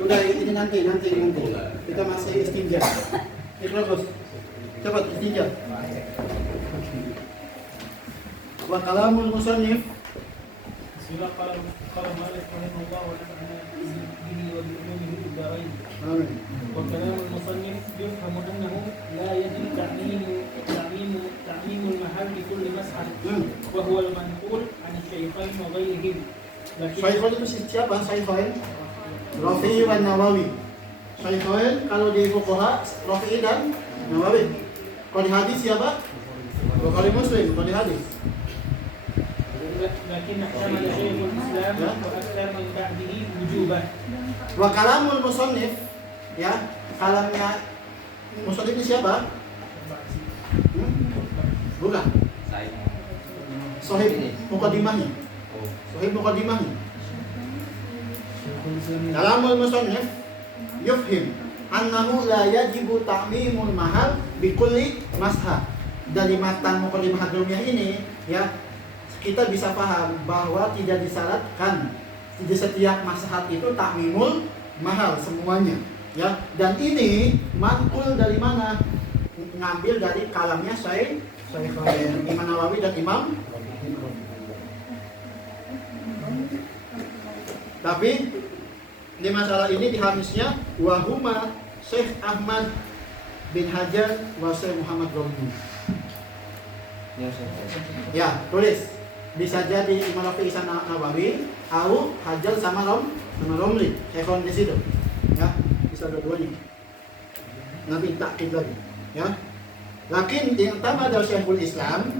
Udah ini nanti. Kita masih istinja. Ikhlas bos. Cepat istinja. Wa kalamul musannif. قال مالك رحمه الله ونفعنا به وبعلومه في الدارين. Amin. وكلام المصنف يفهم انه لا يجب تعميم المحل بكل مسحه وهو المنقول عن الشيخين وغيرهم. Syaikhain itu siapa? Syaikhain Rafi'i dan Nawawi. Syaikhain kalau di fuqaha Rafi'i dan Nawawi. Kalau di hadis siapa? Bukhari Muslim. Kalau di hadis لكن احتمل شيخ الاسلام واكثر من بعده وجوبا. wa kalamul musannif, ya, kalamnya musannif ini siapa? Bukan. Sahib Muqaddimahnya. Sahib Muqaddimahnya. Kalamul musannif yufhim annahu la yajibu ta'mimul mahal bikulli mashab. Dari matan Muqaddimah Ad-Durmiyah ini, ya, kita bisa paham bahwa tidak disyaratkan di setiap mazhab itu takmimul mahal semuanya, ya. Dan ini manqul dari mana? Ngambil dari kalamnya Syekh Imam Nawawi dan Imam. Tapi di masalah ini di hadisnya wahuma Syekh Ahmad bin Hajar wa Syekh Muhammad Romli. Ya, tulis. Bisa jadi Imam Rafi'i sama Nawawi, atau Hajar sama Romli. Syekhon di situ. Ya, bisa dua-duanya. Nanti takkid lagi, ya. Lakin yang pertama adalah Syekhul Islam.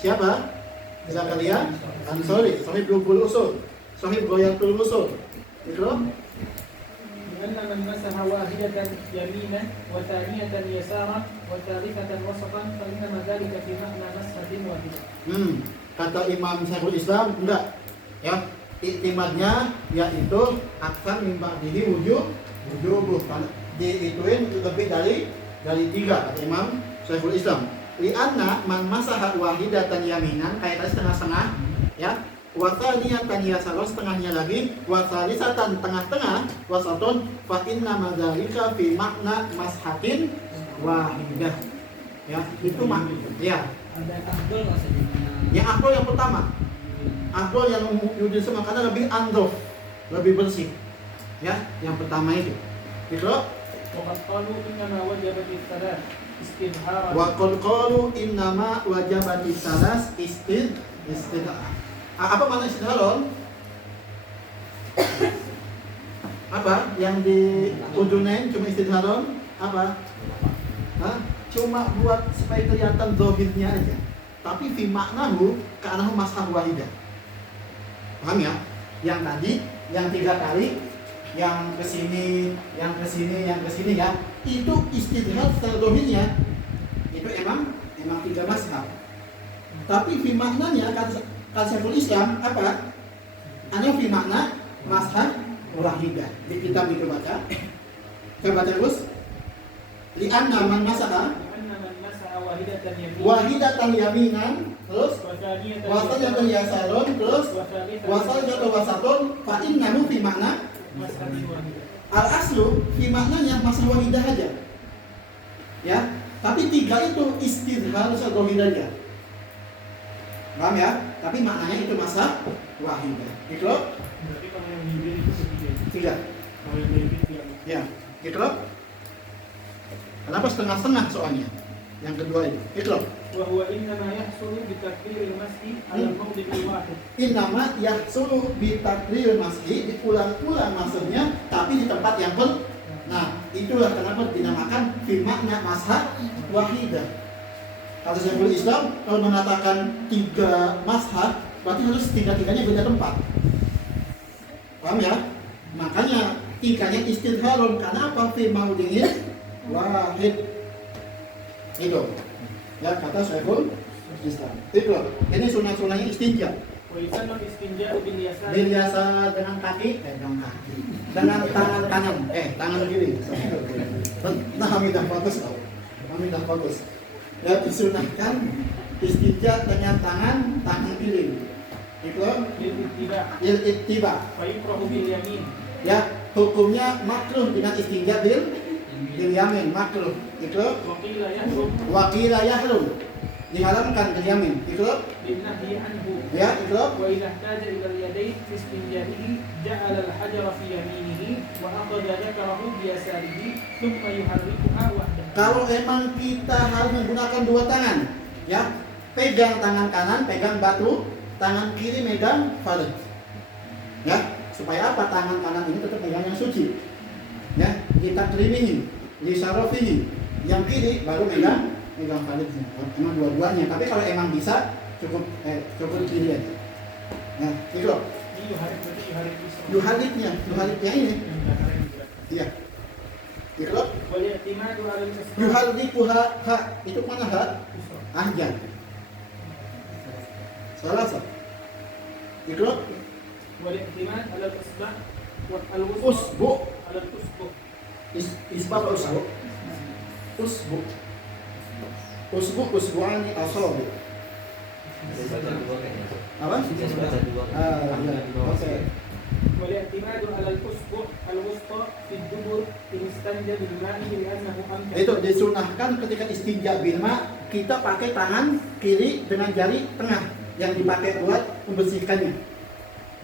Siapa? Zakaria Ansari, Sahib Lubul Usul, Sahib Ghayatul Usul. Itu لأن من مسح واحدة يمينا وثانية يسارا وثالثة وسطا فإنما ذلك في معنى مسحة واحدة. Kata Imam Syekhul Islam, enggak, ya, iktimadnya yaitu akan mimba'dihi wujubuh, karena diituin lebih dari 3, kata Imam Syekhul Islam. Li'anna man masaha wahidatan yaminan, kayak tadi setengah-setengah, ya, wasaniyatan yasara setengahnya lagi, wasalisatan tengah-tengah, wasatun fa inna madzalika fi makna mashatin wahidah. Ya, itu ya. Ada afdol maksudnya. Yang afdol yang pertama. Afdol yang yudil semua karena lebih androf, lebih bersih. Ya, yang pertama itu. Itu. Waqad qalu innama wajabat as-salat istidhara. Waqad qalu innama wajabat as-salat istidhara. Apa makna istidharon? Apa? Yang di udunain cuma istidharon? Apa? Hah? Cuma buat supaya kelihatan zahirnya aja. Tapi fi maknahu ka'annahu mashab wahidah. Paham ya? Yang tadi, yang 3 kali, yang kesini, yang kesini, yang kesini, ya. Itu istidhar secara zahirnya. Itu emang 3 mashab. Tapi fi maknanya kata Syekhul Islam apa? Hanya fi makna mashab wahidah. Di kitab itu baca. Kita baca terus. Li'anna man masaha wahidatan yaminan, terus wasaniyatan yasaron, terus wasaniyatan wasatun fa innahu fi makna al aslu fi maknanya masa wahidah aja, ya. Tapi 3 itu istidhar sadhahirnya, paham ya? Tapi maknanya itu masa wahidah. Itu berarti kalau yang hibrid itu begitu. 3. Kalau yang hibrid Ya, itu. Kenapa setengah-setengah soalnya? Yang kedua itu. Wa huwa innama yahsulu bi takriril mas'i ala mawdi'il wahid. Innama yahsulu bi takriril mas'i, diulang-ulang maksudnya tapi di tempat yang Nah, itulah kenapa dinamakan fi makna mashab wahidah. Kalau Syekhul Islam kalau mengatakan 3 mashab, berarti harus 3-3-nya beda tempat. Paham ya? Makanya 3-nya istidharun, karena apa? Fi maudhi'in wahid. Itu ya kata Syekhul Islam. Itu ini sunah-sunahnya istinja. Wa yusannu istinja'u bil yasar. Bil yasar dengan kaki, dengan tangan kanan, tangan kiri. Nah, hamidah fokus tau. Hamidah fokus. Ya, disunahkan istinja dengan tangan kiri. Itu il ittiba. Fa yukrahu bil yamin. Ya, hukumnya makruh dengan istinja bil yamin, makruh. Ikut وقيل يحرم wakila yahrum, diharamkan bil yamin. Ikut بالنهي عنه. ya, ikut وإذا احتاج إلى اليدين في استنجائه جعل الحجر في يمينه وأخذ ذكره بيساره ثم يحركها وحده. kalau emang kita harus menggunakan dua tangan, ya, pegang tangan kanan, pegang batu, tangan kiri megang farj. Ya, supaya apa? Tangan kanan ini tetap pegang yang suci. Ya, kita terimihi, lisarofihi. Yang kiri baru megang farjnya. Emang dua-duanya. Tapi kalau emang bisa cukup kiri aja. Ya, itu loh. Ini yuharik berarti Yuhaliknya ini. Iya. Itu loh. والاعتماد على الإصبع Yuhalikuha ha. Itu mana ha? Ahjan. Salah satu. Itu loh. والاعتماد على الإصبع والوسطى Usbu. على الأصبع. Isbab usbu. Usbu'ani asabi. Apa? Ya. Oke. والاعتماد على الأصبع الوسطى في الدبر إن استنجى بالماء لأنه أمكن. Itu disunahkan ketika istinja bilma, kita pakai tangan kiri dengan jari tengah yang dipakai buat membersihkannya.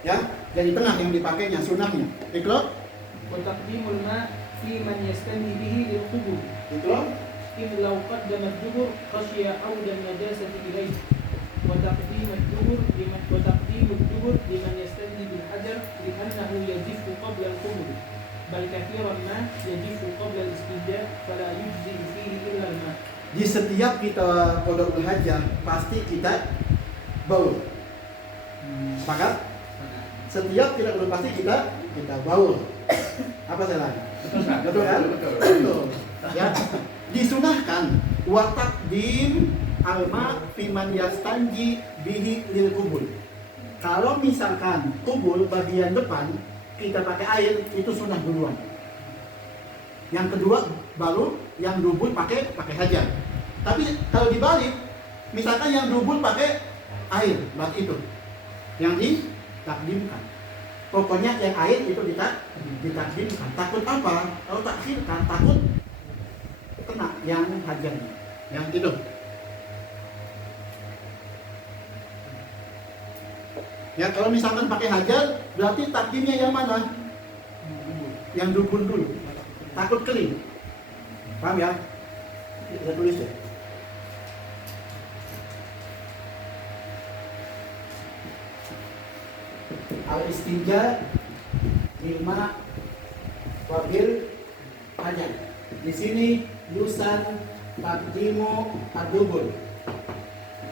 Ya, jari tengah yang dipakainya, sunahnya. Ikut? وتقديم الماء في من يستنجي به للقبور Ikut? إذ لو قدم الدبر خشي عود النجاسة إليه وتقديم الدبر لمن يستنجي بالحجر لأنه يجف قبل القبور بل كثيرا ما يجف قبل الاستنجاء فلا يجزي فيه إلا الماء. Di setiap kita qadaul hajah pasti kita baul. Sepakat? Setiap kita qadaul pasti kita baul. Apa salahnya? Betul kan? Betul. Ya. Disunahkan wa taqdim alma fi man yastanji bihi lil kubul. Kalau misalkan kubul bagian depan kita pakai air, itu sunnah duluan. Yang kedua baru yang dubul pakai hajar. Tapi kalau dibalik, misalkan yang dubul pakai air, berarti itu yang ditakdimkan. Pokoknya yang air itu ditakdimkan. Takut apa? Kalau takhirkan takut kena yang hajarnya. Yang itu. Ya, kalau misalkan pakai hajar, berarti takdimnya yang mana? Yang dubul dulu. Takut kering. Paham ya? Kita tulis ya. Al-istinja lima wabil hajar. Di sini yusan takdimu ad-dubul.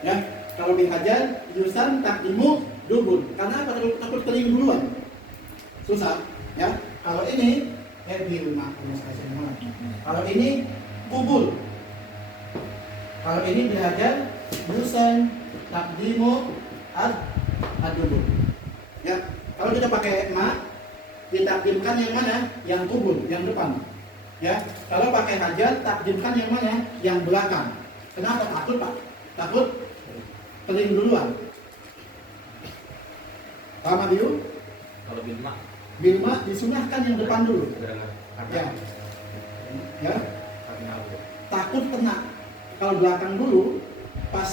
Ya, kalau di hajar yusan takdimu dubul. Karena apa? Takut kering duluan. Susah, ya. Kalau ini kalau ini kubul. Kalau ini di hajar yusan takdimu ad-dubul. Ya, kalau kita pakai ma, ditakdimkan yang mana? Yang kubul, yang depan. Ya, kalau pakai hajar, takdimkan yang mana? Yang belakang. Kenapa? Takut Pak? Takut kering duluan. Paham Abiu? Kalau Bilma disunahkan yang depan dulu. Ya, ya. Takut kena. Kalau belakang dulu, pas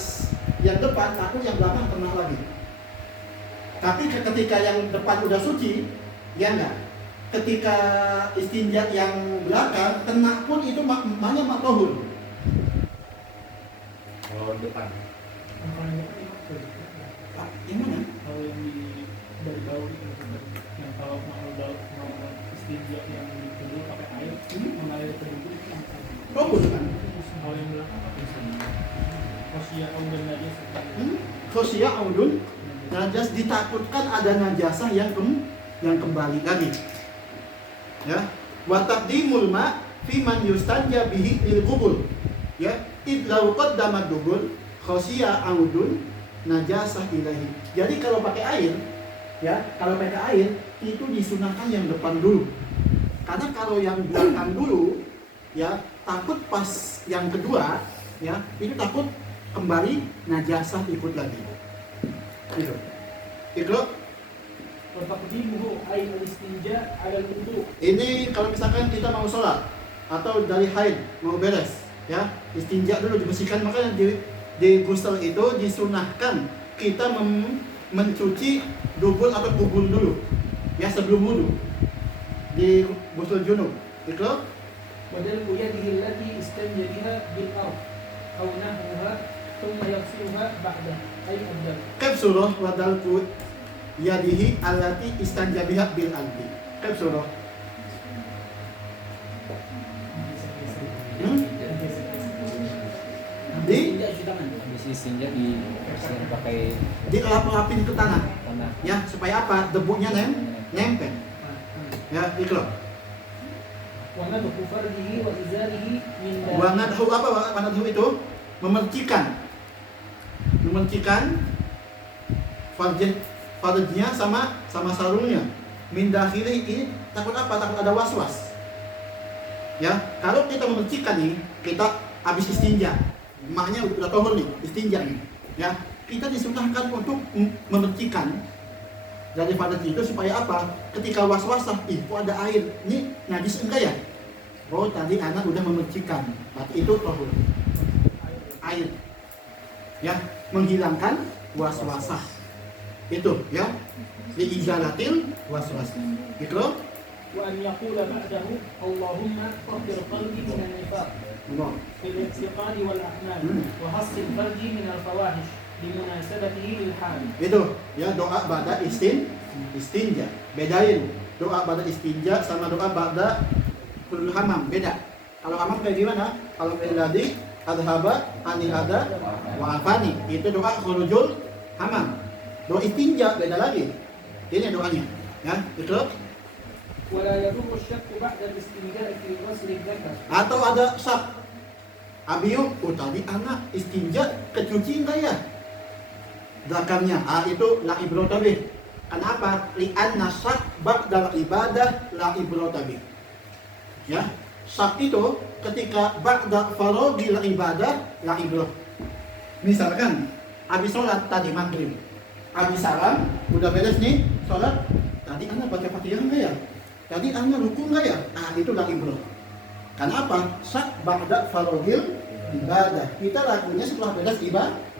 yang depan takut yang belakang kena lagi. Tapi ketika yang depan udah suci, ya enggak. Ketika istinja yang belakang kena pun itu maknanya makruh. Kalau depan. Yang mana? Kalau yang di dari bawah itu, yang kalau mau istinja yang dulu pakai air, mengalir ke dulu itu Fokus kan? kalau yang belakang apa misalnya? Khosiyah audun najis. Khosiyah audun najas, ditakutkan ada najasah yang kembali lagi. Ya, wa taqdimul ma fi man yustanja bihi lil qubul. Ya, id law qaddama dubul khosiyah audun najasah ilahi. Jadi kalau pakai air, ya, kalau pakai air itu disunahkan yang depan dulu. Karena kalau yang belakang dulu, ya, takut pas yang kedua, ya, itu takut kembali najasah ikut lagi. Itu. وتقديمه أي الاستنجاء على الوضوء. Ini kalau misalkan kita mau sholat atau dari haid mau beres, ya istinja dulu dibersihkan. Makanya di ghusl itu disunahkan kita mencuci dubur atau kubur dulu, ya sebelum wudu di ghusl junub. Itu ودلك يده التي استنجى بها بالأرض أو نحوها ثم يغسلها بعده أي الدم. Kapsurah wadalku yadihi allati istanja biha bil ardi. Kapsurah. Di habis istinja di pakai dilap-lapin ke tanah, tanah. ya supaya apa? Debunya nempel. Ya, itu. ونضح فرجه وإزاره من Wanadhu apa? Wanadhu itu memercikan farjnya sama sarungnya. Min dakhili ini takut apa? Takut ada was-was. Ya, kalau kita memercikan nih, kita habis istinja. Maknya udah tohur nih, istinja nih. Ya, kita disunahkan untuk memercikan dari farj itu supaya apa? Ketika was-wasah, kok ada air. Ini najis enggak ya? Oh, tadi anak udah memercikan. Berarti itu tohur. Air. Ya, menghilangkan was-wasah. Itu ya. Liizalatil was-was. Gitu loh. وأن يقول بعده اللهم طهر قلبي من النفاق في الاعتقاد والأعمال وحصن فرجي من الفواحش لمناسبته للحال. Itu ya doa ba'da istinja. Bedain doa ba'da istinja sama doa ba'da kulul hamam, beda. Kalau hamam kayak gimana? Kalau ladi adhaba anil ada wa afani, itu doa khurujul hamam. Doa istinja beda lagi. Ini doanya, ya. Itu. ولا يضر الشك بعد الاستنجاء في غسل الذكر. Atau ada syak. Abiyu, tadi anak istinja kecuci enggak ya? Zakarnya, itu la ibrata bih. Kenapa? Li'anna syak ba'dal ibadah la ibrata bih. Ya, syak itu ketika ba'da faragil ibadah la ibrah. Misalkan habis sholat tadi maghrib, habis salam, udah beres nih sholat, tadi anak baca Fatihah enggak ya? Tadi anak ruku enggak ya? Itu la ibrah. Karena apa? Syak ba'da faragil ibadah. Kita lakunya setelah beres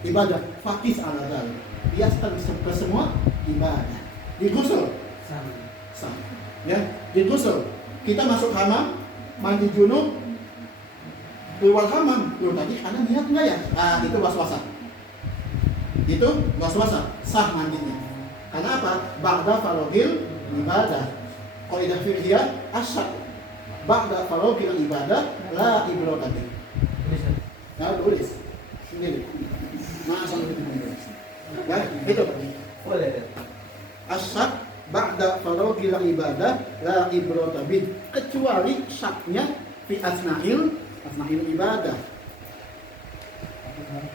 ibadah. Fakis ala dal. Dia ke semua ibadah. Di ghusl sama. Ya, di ghusl kita masuk hamam, mandi junub, keluar hamam. Loh, tadi anak niat enggak ya? Itu was-wasan. Itu was-wasan, sah mandinya. Karena apa? Ba'da faragil ibadah. Qaidah fiqhiyah asyak ba'da faragil ibadah la ibrata bih. Nah, tulis sendiri. Asal ya, itu. Asyak ba'da faragil ibadah la ibrata bih, kecuali syaknya fi asna'il ibadah.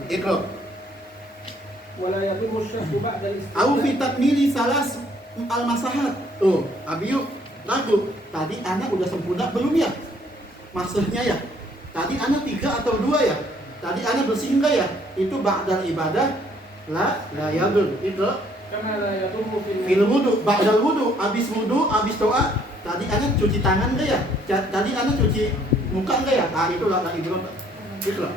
Ikra. ولا يضر الشك بعد Au fi الاستنجاء. takmili salas al-masahat. Tuh, abiyu lagu. Tadi anak udah sempurna belum ya? Maksudnya ya. Tadi anak 3 atau 2 ya? Tadi anak bersih enggak ya? Itu ba'dal ibadah la yadur. Itu كما لا يضر fil wudu, ba'dal wudu, habis wudu, habis doa. Tadi anak cuci tangan enggak ya? Tadi anak cuci muka enggak ya? Itu la ibadah. Itu lah.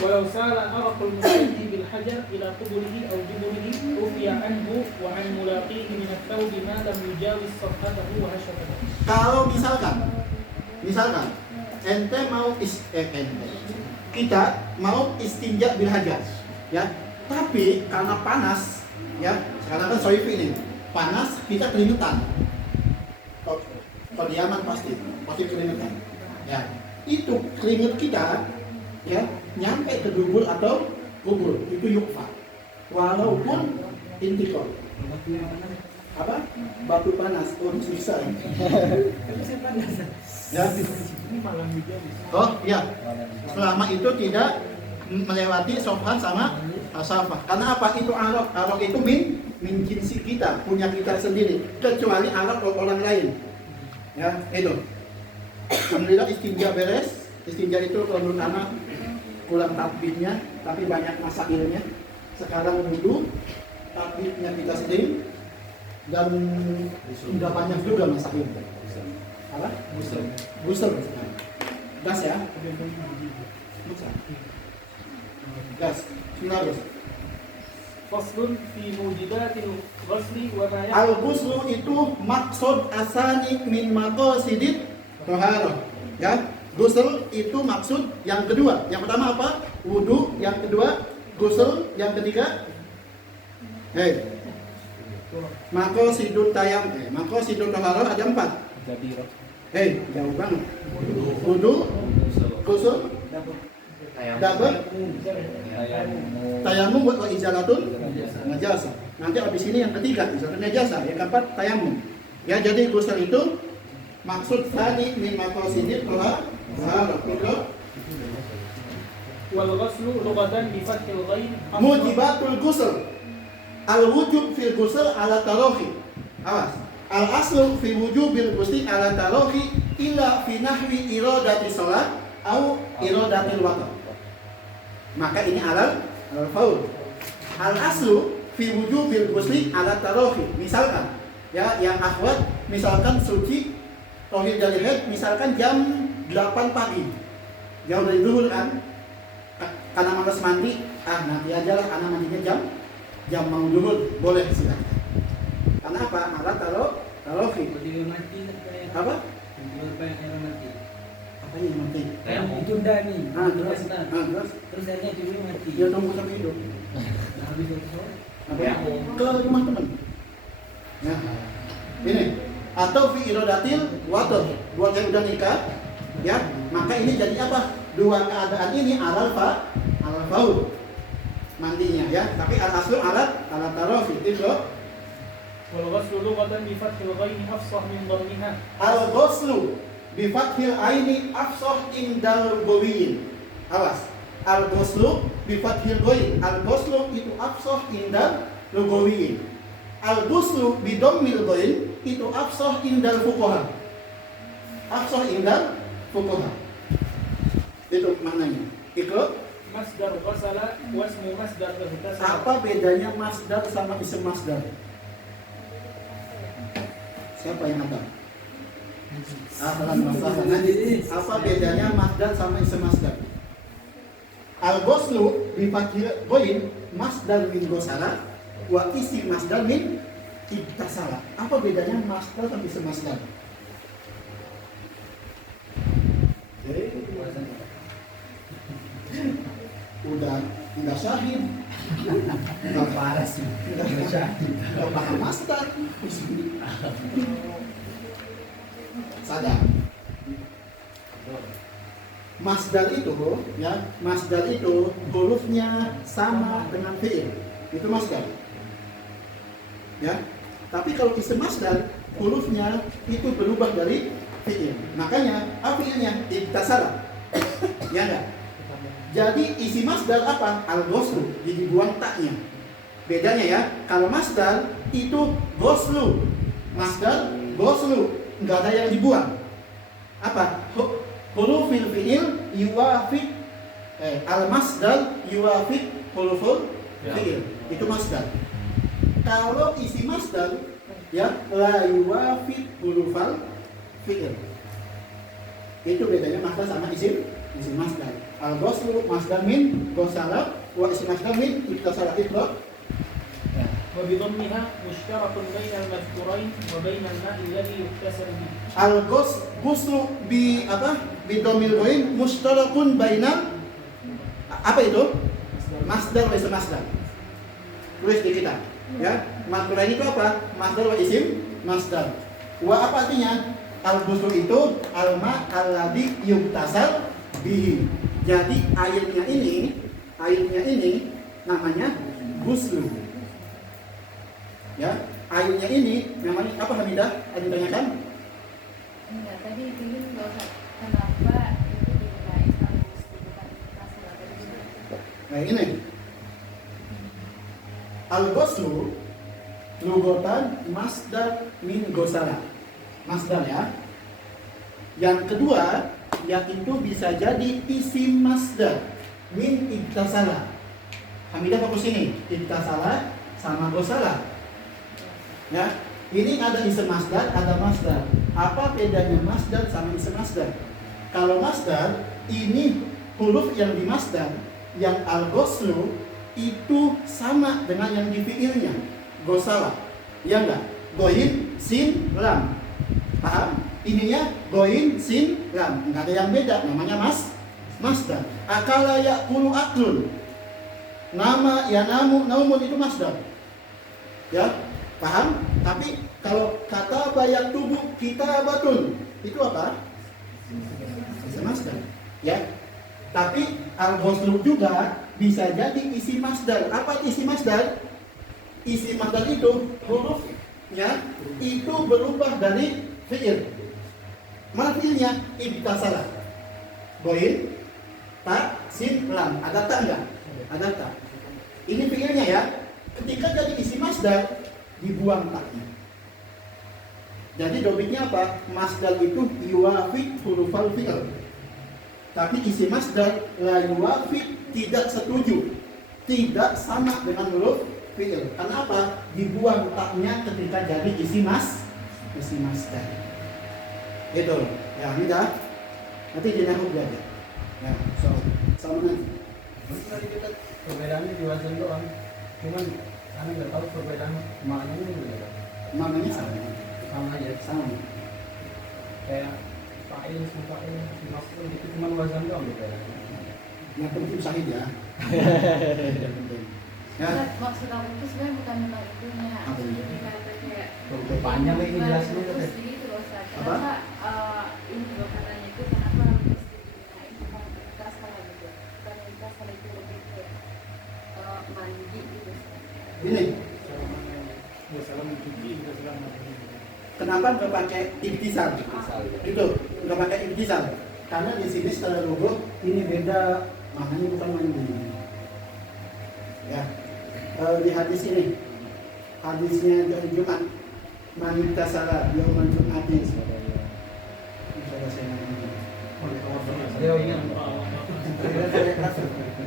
ولو سال أرق المصلي بالحجر إلى قبله أو جبهه عفي عنه وعن ملاقيه من الثوب ما لم يجاوز صفحته وهشفته. Kalau misalkan ente mau kita mau istinja bil hajar, ya, tapi karena panas, ya, sekarang kan soifi ini panas, kita keringetan. Kediaman pasti keringetan, ya, itu keringet kita, ya, nyampe ke dubur atau kubur, itu yukfa, walaupun intikor. Apa? Batu panas, susah. Ya. Oh iya, selama itu tidak melewati sofhan sama asafah. Karena apa? Itu arok itu min jinsi kita, punya kita sendiri, kecuali arok orang lain. Ya, itu. Alhamdulillah istinja beres. Istinja itu kalau menurut anak kurang takbirnya, tapi banyak masailnya. Sekarang wudu, takbirnya kita sendiri. dan udah banyak juga masak ini. Apa? Busel. Gas ya? Gas. Bismillah. Faslun fi mujibatil ghusli wa ma Al-ghuslu itu maksud asani min maqasidit thaharah. Ya, ghusl itu maksud yang kedua. Yang pertama apa? Wudu, yang kedua ghusl, yang ketiga maqasidut tayam. Maqasidut thaharah ada 4. Jabiro. Jauh banget. Wudu, ghusl, dapat tayamum wa izalatun najasa. Nanti habis ini yang ketiga izalatun najasa, yang keempat tayamum. Ya, jadi ghusl itu maksud tadi min maqasidit thaharah. wal ghuslu lughatan bi fathil ghain Mujibatul ghusl. Al-wujub fil ghusl ala tarahi. Awas. Al-aslu fi wujubil ghusli ala tarahi illa fi nahwi iradati shalah au iradatil waqt. Maka ini alal faul. Al-aslu fi wujubil ghusli ala tarahi. Misalkan ya yang akhwat misalkan suci tohir dari haid misalkan jam 8 pagi. Jauh dari zuhur kan? Karena malas mandi, nanti aja lah karena mandinya jam mau zuhur, boleh silakan. Karena apa? Ala tarahi. Apa? Apa yang mati? Ditunda nih. Terus Terus akhirnya dulu mati. dia tunggu sampai hidup. Nah, habis itu sore. Apa ya? Ke rumah teman. Nah, ini atau fi iradatil water buat yang udah nikah, ya maka ini jadi apa? Dua keadaan ini alal faul mandinya ya, tapi al aslu ala tarafi itu. wal ghuslu lughatan bi fathil ghain afsah min dhammiha Al ghuslu bi fathil aini afsah indal ghawiyin. Awas. Al ghuslu bi fathil ghain. Al ghuslu itu afsah indal ghawiyin. Al ghuslu bi dhammil ghain itu afsah indal fuqaha. Afsah indal fuqaha. Itu maknanya. Ikut. masdar ghasala wa ismu masdar ihtasala. Apa bedanya masdar sama isim masdar? Siapa yang ada? Apa bedanya masdar sama isim masdar? Al-ghuslu bi fathil ghain masdar min ghasala wa isim masdar min ibtasala. Apa bedanya masdar sama isim masdar? Udah syahid. Enggak parah sih. Udah paham masdar. Sadar. Masdar itu ya, masdar itu hurufnya sama dengan fi'il. Itu masdar. Ya. Tapi kalau isim masdar hurufnya itu berubah dari fi'il. Makanya apa fi'ilnya? Ibtasala. Ya enggak? Jadi isi masdar apa? Al-ghuslu, jadi buang taknya. Bedanya ya, kalau masdar itu ghuslu. Masdar ghuslu, enggak ada yang dibuang. Apa? Hurufil fi'il yuwafiq al-masdar yuwafiq huruful fi'il. Itu masdar. Kalau isi masdar ya la yuwafiq hurufal fi'il. Itu bedanya masdar sama isim masdar. Al-ghuslu masdar min ghasala wa isim masdar min ittasala itlaq. wa bi dhammiha mushtarakun bainal madhkurain wa bainal ma'i alladhi yuktasal bihi. Al-ghuslu bi apa? Bi dhammil ghain mushtarakun bainal apa itu? Masdar wa isim masdar. Tulis di kita ya. Madhkurain itu apa? Masdar wa isim masdar. Wa apa artinya? Al-ghuslu itu al-ma' alladhi yuktasal bihi. Jadi airnya ini namanya ghuslu. Ya, airnya ini namanya apa Hamidah? Ada ditanyakan? Enggak, tadi dulu nggak usah. Kenapa itu dinilai harus bukan masalah tadi? Nah ini al-ghuslu lughatan masdar min ghasala. Masdar ya. Yang kedua yaitu bisa jadi isim masdar min ibtasala. Hamidah fokus ini, ibtasala sama ghasala. Ya, Ini ada isim masdar, ada masdar. Apa bedanya masdar sama isim masdar? Kalau masdar, ini huruf yang di masdar, yang al-ghuslu itu sama dengan yang di fi'ilnya. Gosala, ya enggak? Goin, sin, lam. Paham? Ininya goin, sin, lam. Enggak ada yang beda, namanya masdar. Akala ya'kulu aklun. Nama yanamu, naumun itu masdar. Ya, paham? Tapi kalau kata bayak tubuh kita batun, itu apa? Bisa masdar. Ya. Tapi al-ghuslu juga bisa jadi isi masdar. Apa isi masdar? Isi masdar itu hurufnya itu berubah dari fi'il. Mana fi'ilnya? Ibtasala. Goin, ta, sin, lam. Ada tak enggak? Ada tak. Ini fi'ilnya ya. Ketika jadi isi masdar, dibuang taknya. Jadi dobitnya apa? Masdar itu yuwafiq hurufal fi'il. Tapi isi masdar la yuwafiq tidak setuju. Tidak sama dengan huruf fi'il. Karena apa? Dibuang taknya ketika jadi isi masdar. Itu. Ya, ini dah. Nanti di nahwu belajar. Ya, sama nanti. Perbedaannya di wazan doang. Cuman anda nggak tahu perbedaan maknanya juga. Maknanya sama. Sama aja. Sama. Kayak fa'il, fa'il, maf'ul itu cuma wazan doang gitu. Yang penting sahih ya. Ya. Maksud aku itu sebenarnya bukan tentang itunya. Apa itu? Jadi kata kayak Panjang lagi jelasnya tuh. terus gitu loh, Ustaz. Apa? Kenapa ini loh katanya itu kenapa harus digunain bukan kita salah gitu. Bukan kita salah itu lebih ke mandi gitu. Ini Ya salam mencuci, kita salam mandi. kenapa nggak pakai ibtisal? Itu nggak pakai ibtisal. Karena di sini setelah logo ini beda, maknanya bukan mandi. Ya, di hadis ini, hadisnya dari Jumat, manita salah dia menunjuk hadis. Dia ingat.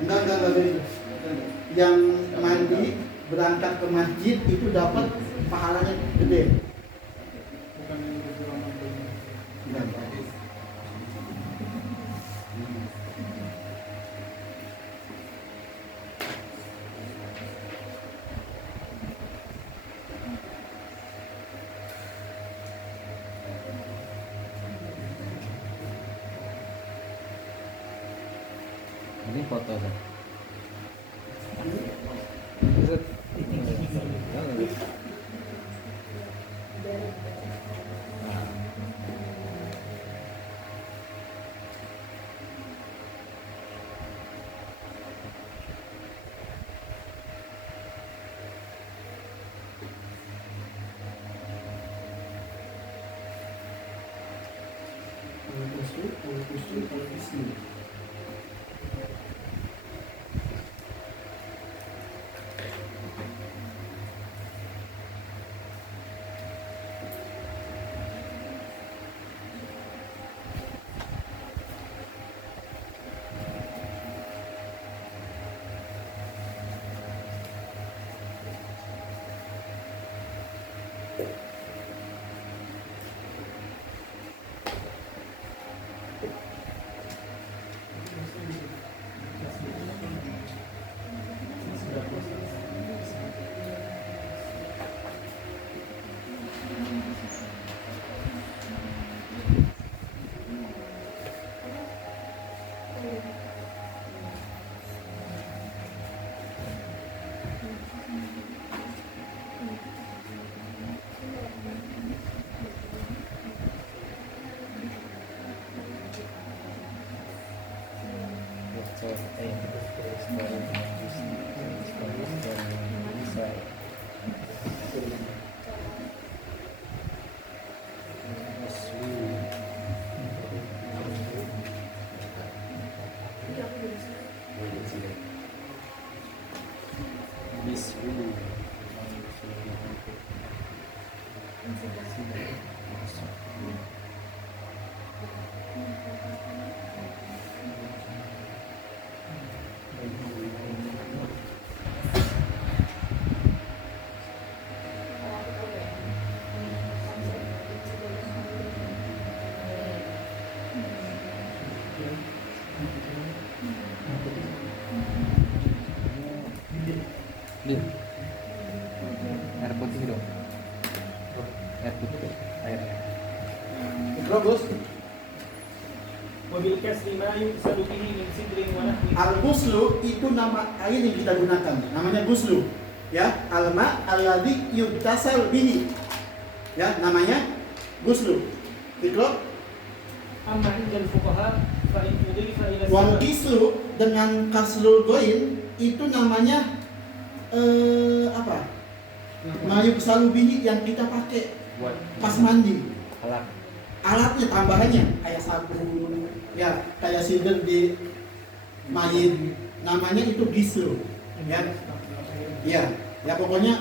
Enggak. Yang mandi berangkat ke masjid itu dapat pahalanya gede. Bukan yang berjualan mandi. Enggak. Ini foto kan. Kalau istri. Bagus. وبالكسر ما يغسل به من سدر ونحوه. Al-ghuslu itu nama air yang kita gunakan. Namanya ghuslu. Ya, al-ma alladhi yugtasal bihi. Ya, namanya ghuslu. Ikra. أما عند الفقهاء فإن أضيف إلى Wal السبب ghuslu dengan kasrul ghain itu namanya apa? Ma yugsalu bihi yang kita pakai Buat pas mandi. alat. Alatnya tambahannya kayak sabun, ya kayak sidir di mayit, namanya itu ghuslu. Ya, ya pokoknya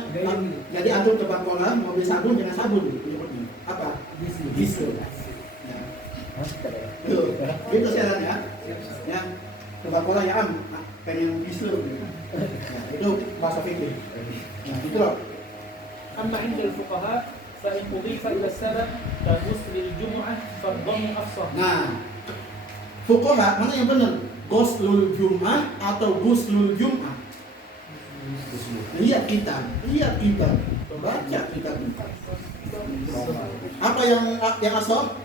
jadi antum ke Bangkola mau beli sabun dengan sabun menyebutnya apa? Ghuslu. Ya. Tuh, gitu sekarang ya. Ya, ke Bangkola ya pengen ghuslu. Ya, itu bahasa fikih. Nah, itu loh. أما عند الفقهاء فإن أضيف إلى السبب كغسل الجمعة فالضم أفصح. Nah, fuqaha mana yang benar? Ghuslul Jum'ah atau Ghuslul Jum'ah? Lihat kita. Baca kita. Apa yang asal?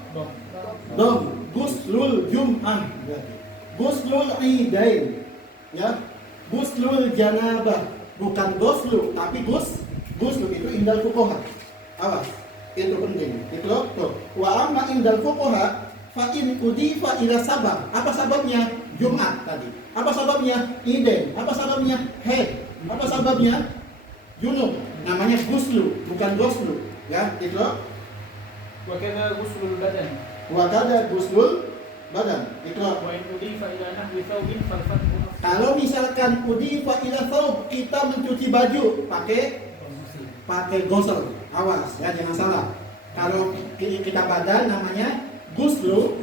Dom. Ghuslul Jum'ah. Ghuslul Idain. Ya. Ghuslul Janabah. Bukan ghuslu, tapi ghuslu itu indal fuqaha. Awas, itu penting. Itu tuh. Wa amma indal fuqaha fa in udifa ila sabab. Apa sababnya? Jumat tadi. Apa sababnya? Iden. Apa sababnya? Haid. Apa sababnya? Junub. Namanya ghuslu, bukan ghuslu. Ya, itu. وكذا غسل البدن. Wa kada ghuslul badan. Itu. وإن أضيف إلى نحو ثوب فالفتح أفصح. Kalau misalkan udifa ila thawb, kita mencuci baju pakai ghusl. Awas ya, jangan salah. Kalau kita badan namanya ghuslu,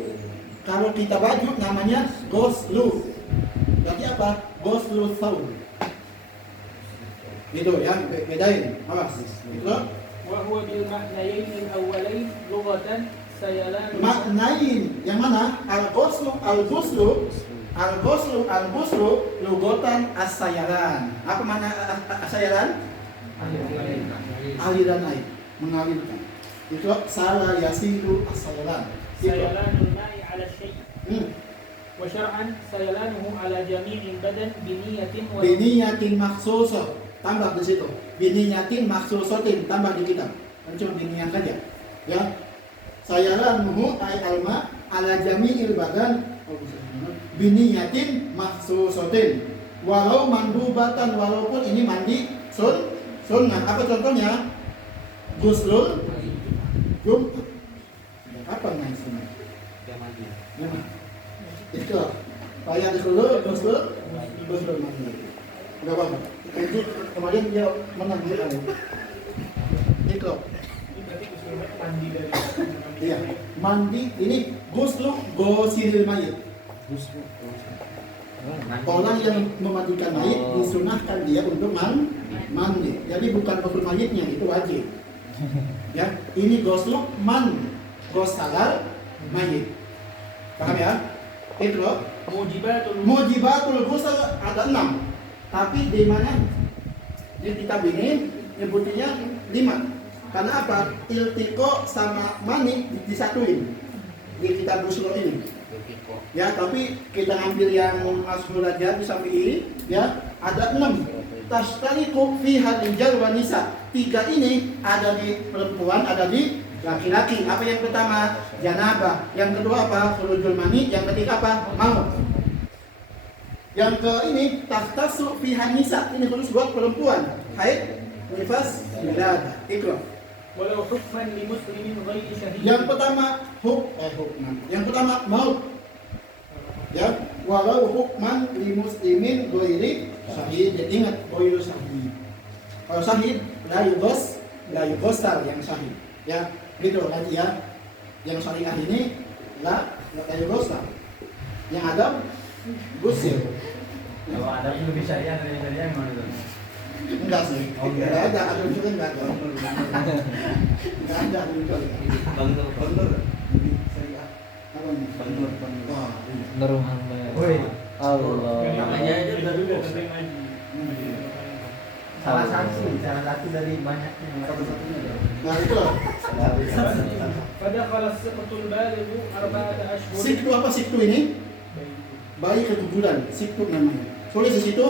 kalau kita baju namanya ghuslu. Jadi apa? Ghuslu thawb. Gitu ya, bedain. Awas. Itu وهو بالمعنيين الأولين لغة سيلان. maknain yang mana? Al-ghuslu lugotan as-sayalan. Apa makna as-sayalan? Aliran air, mengalirkan. Itu salah yasilu as-sayalan. سيلان الماء على الشيء. وشرعا سيلانه على جميع البدن بنية Biniyatin maksusah. Tambah di situ. Biniyatin maksusatin, tambah di kitab. Cuma biniyat saja. Ya. Sayalanuhu ay alma ala jami'il badan biniyatin maksusatin. Walau mandubatan, walaupun ini mandi sunnah. Apa contohnya? Ghuslul Jum'ah. Apa namanya sunnah? Jamaah. Itu. Payah dulu ghuslul mandi. Enggak apa-apa. Itu kemudian dia menang di sana. Itu. Ini berarti usul mandi dari. Iya. Mandi ini ghuslul mayit. Orang yang memandikan mayit disunahkan dia untuk mandi. Jadi bukan ghusl mayitnya, itu wajib. Ya, ini ghusl ghusal mayit. Paham ya? Itu loh. Mujibatul ghusl ada 6. Tapi di mana? Di kitab ini nyebutnya 5. Karena apa? Iltiko sama mani disatuin di kitab ghusl ini. Ya, tapi kita ambil yang Mas'hul aja di samping ya, ada 6. Tashtariku fi hadijal wa nisa. 3 ini ada di perempuan, ada di laki-laki. Apa yang pertama? Janabah. Yang kedua apa? Khurujul mani. Yang ketiga apa? Maut. Yang ke ini tahtasu fi nisa. Ini khusus buat perempuan. Haid, nifas, wilada. Ikra. Walau hukman li muslimin ghairi syahid. Yang pertama Yang pertama maut. Ya, walau hukman li muslimin ghairi syahid. Jadi ingat ghairu syahid. Kalau syahid la yughsal yang syahid. Ya, gitu lagi ya. Yang syariah ini la yughsal. Yang ada gusil. Kalau ada lebih syariah dari syariah gimana tuh? Enggak sih. Oh, enggak. Enggak ada, ada juga enggak ada. Enggak ada juga. Bandur. Syariah. Apa ini? Bandur. Wah, Nur Muhammad. Woi. Allah. Namanya aja udah juga lulus. sering ngaji. Salah satu dari banyaknya. satu-satunya. Nah, itu loh. فدخل السقط البالغ 4 أشهر. Siktu apa siktu ini? Bayi ketuburan, siktu namanya. Tulis di situ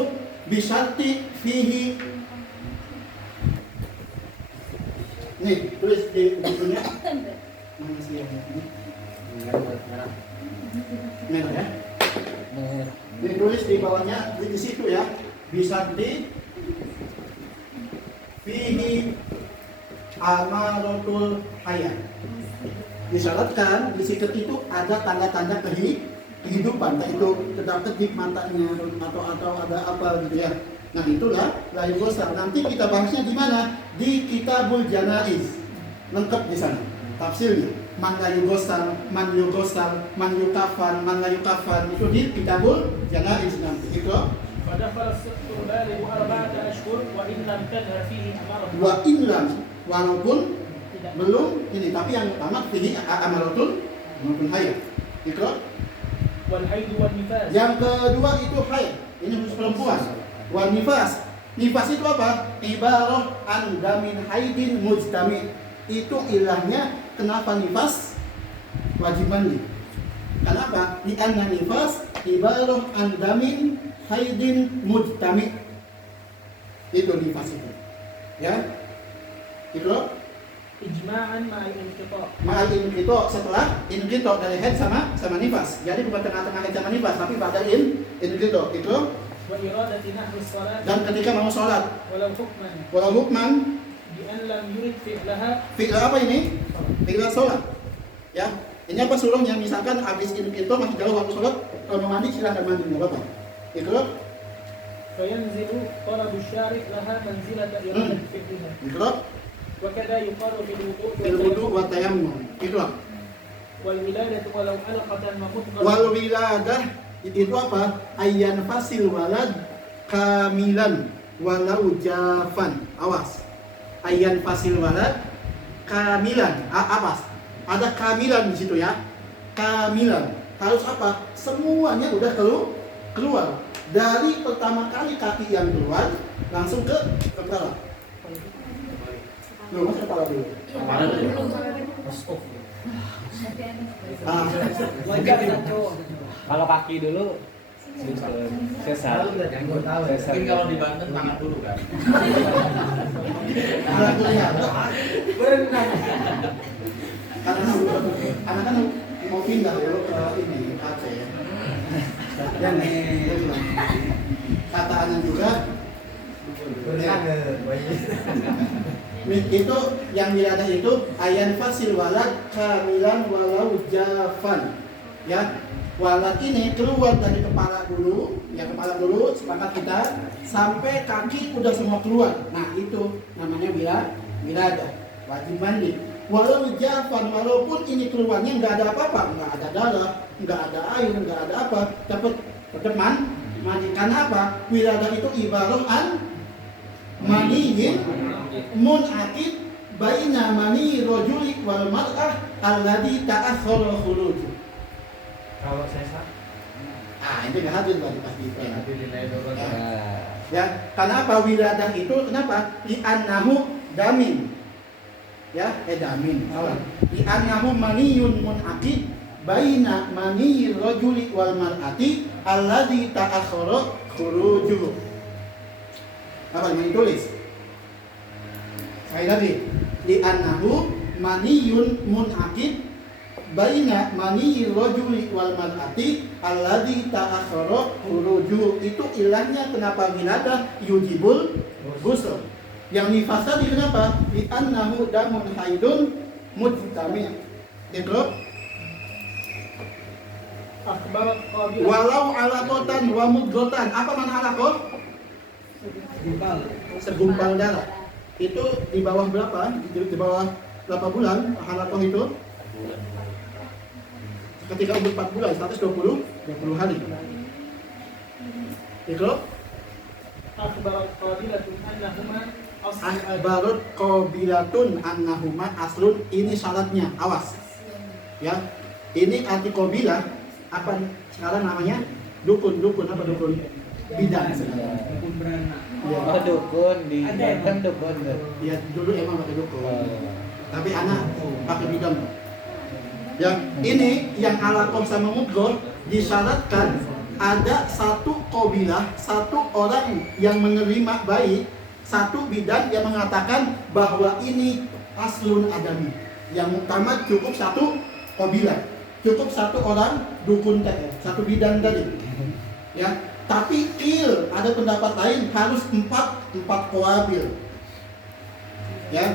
bisyarti fihi. Nih, tulis di bukunya. Mana sih yang ini? Merah ya. Ini tulis di bawahnya di situ ya. Bisyarti fihi amaratul hayat. Disyaratkan di situ itu ada tanda-tanda kehidupan, entah itu kedap-kedip matanya atau ada apa gitu ya. Nah itulah layu gosar. Nanti kita bahasnya di mana? Di Kitabul Janaiz, lengkap di sana tafsirnya. Man layu gosar, man yugosar, man yukafan, man layu kafan, itu di Kitabul Janaiz nanti. Itu. فدخل السقط البالغ 4 أشهر وإن لم تظهر فيه أمارة. Wa inlam, walaupun belum ini, tapi yang utama pilih amaratul hayat. Itu. والحيض والنفاس. Yang kedua itu haid. Ini khusus perempuan. Wal nifas. Nifas itu apa? Ibarah an damin haidin mujtami. Itu ilahnya kenapa nifas wajib mandi. Kenapa? Di anna nifas ibarah an damin haidin mujtami. Itu nifas itu. Ya. Itu إجماعا مع الانقطاع. ma'al inqita, setelah inqita dari haid sama nifas. Jadi bukan tengah-tengah haid sama nifas, tapi pada inqita itu. وإرادة نحو الصلاة. Dan ketika mau sholat, ولو حكما walau hukman, بأن لم يرد فعلها. fi'il apa ini? Fi'il sholat. Ya, ini apa suruhnya? Misalkan habis inqita masih jauh waktu sholat, kalau mau mandi silakan mandi, nggak apa-apa. Itu. فينزل طلب الشارع لها منزلة إرادة فعلها. Itu. وكذا يقال في الوضوء Fil wudu wa tayammum. Itu. والولادة ولو علقة ومضغة. Wal wiladah itu apa? Ayyan fasil walad kamilan walau jafan. Awas. Ayyan fasil walad kamilan. Awas. Ada kamilan di situ ya. Kamilan. Harus apa? Semuanya udah keluar. Dari pertama kali kaki yang keluar langsung ke kepala. Belum masuk kepala dulu. Ah, Kalau kaki dulu sesar. Yang gue tahu ya. Mungkin kalau di Banten tangan dulu kan. alhamdulillah. Berenang. Karena anak kan mau pindah dulu ke ini Aceh. Dan kata anak juga itu yang wiladah itu ayan fasil walad kamilan walau jafan. Ya, walad ini keluar dari kepala dulu, ya kepala dulu sepakat kita sampai kaki udah semua keluar. Nah itu namanya wiladah, wajib mandi. Walau jafan, walaupun ini keluarnya nggak ada apa-apa, nggak ada darah, nggak ada air, nggak ada apa, tetap mandi. Karena apa? Wiladah itu ibarat maniyin mun'aqid baina mani rajuli wal mar'ah alladhi ta'akhkhara khuruju. Kalau sesar, Ini nggak hadir tadi pasti. nanti dinilai dulu. Ya, karena apa? Wiladah itu kenapa? Li'annahu damin. Ya, damin. Salah. Li'annahu maniyun mun'aqid baina mani rajuli wal mar'ati alladhi ta'akhkhara khuruju. Apa yang ditulis? Sekali lagi, li'annahu maniyun mun'aqid baina mani rajuli wal mar'ati alladhi ta'akhkhara khuruju. Itu ilahnya kenapa wiladah yujibul ghusl. Yang nifas tadi kenapa? Li'annahu damun haidun mujtami'. Itu أخبرت قابلة. walau alaqatan wa mudghatan. Apa makna alaqah? Segumpal darah. Itu di bawah berapa? Di bawah berapa bulan alaqah itu? Ketika umur 4 bulan, 120 hari. Itu أخبرت قابلة أنهما أصل akhbarut qabilatun annahuma aslun. Ini syaratnya, awas. Ya. Ini arti qabilah apa sekarang namanya? Dukun apa dukun? Bidang sekarang. Dukun beranak. Ya. Oh dukun di Ada. Banten dukun. Ya dulu emang pakai dukun. Tapi anak pakai bidang. Ya, ini yang alakoh sama mudghah disyaratkan ada satu qabilah, satu orang yang menerima bayi, satu bidan yang mengatakan bahwa ini aslun adami. Yang utama cukup satu qabilah, cukup satu orang dukun tadi, satu bidan tadi. Ya, tapi ada pendapat lain harus empat qabil. Ya,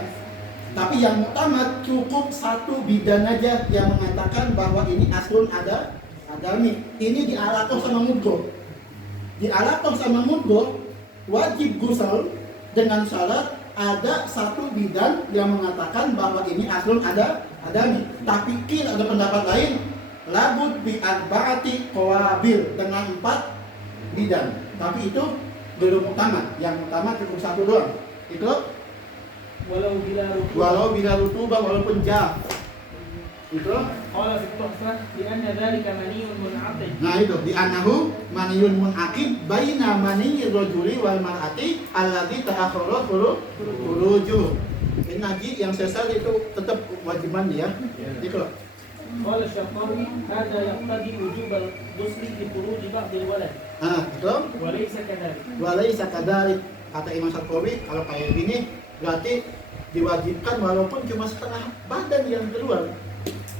tapi yang utama cukup satu bidan aja yang mengatakan bahwa ini aslun adami. Ini dialakoh sama mudghah. Dialakoh sama mudghah wajib ghusl dengan syarat ada satu bidan yang mengatakan bahwa ini aslun adami. Tapi ada pendapat lain labud bi arba'ati qawabil dengan 4 bidan. Tapi itu belum utama. Yang utama cukup satu doang. Itu walau bila rutubah walaupun jaf. Itu Qala fi tuhfah bi anna dhalika maniyyun mun'aqid. nah itu di anahu maniyun munaqib baina maniyir rajuli wal mar'ati alladzi ta'akhkhara furujuh. Ini ngaji yang sesal itu tetap wajib mandi ya. Itu Qala Syaqawi hadha yaqtadi wujub al-ghusl li khuruj ba'd al-walad. itu Wa laysa kadhalik. walaisa kadzalik kata Imam Syaqawi, kalau kayak gini berarti diwajibkan walaupun cuma setengah badan yang keluar.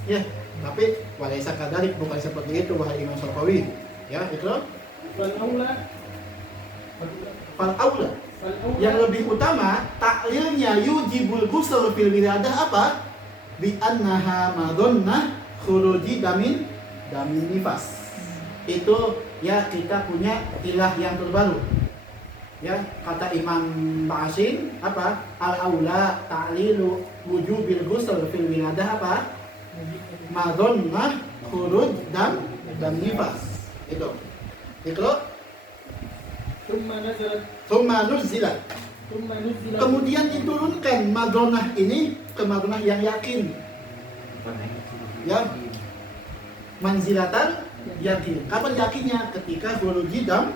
Ya, tapi walaisa kadzalik bukan seperti itu wahai Imam Syaqawi. Ya, itu Fal aula fal aula. Yang lebih utama taklilnya yujibul ghusl fil wiladah apa? Bi annaha madonnah khuruji damin nifas. Itu ya kita punya ilah yang terbaru. Ya, kata Imam Ba'asin apa? Al aula ta'lilu wujubil ghusl fil wiladah apa? Madonnah khuruj dan nifas. Itu. thumma nazalat Tsumma nuzilat. Kemudian diturunkan madonah ini ke madonah yang yakin. Ya. Manzilatan yakin. Kapan yakinnya? Ketika khuruji dam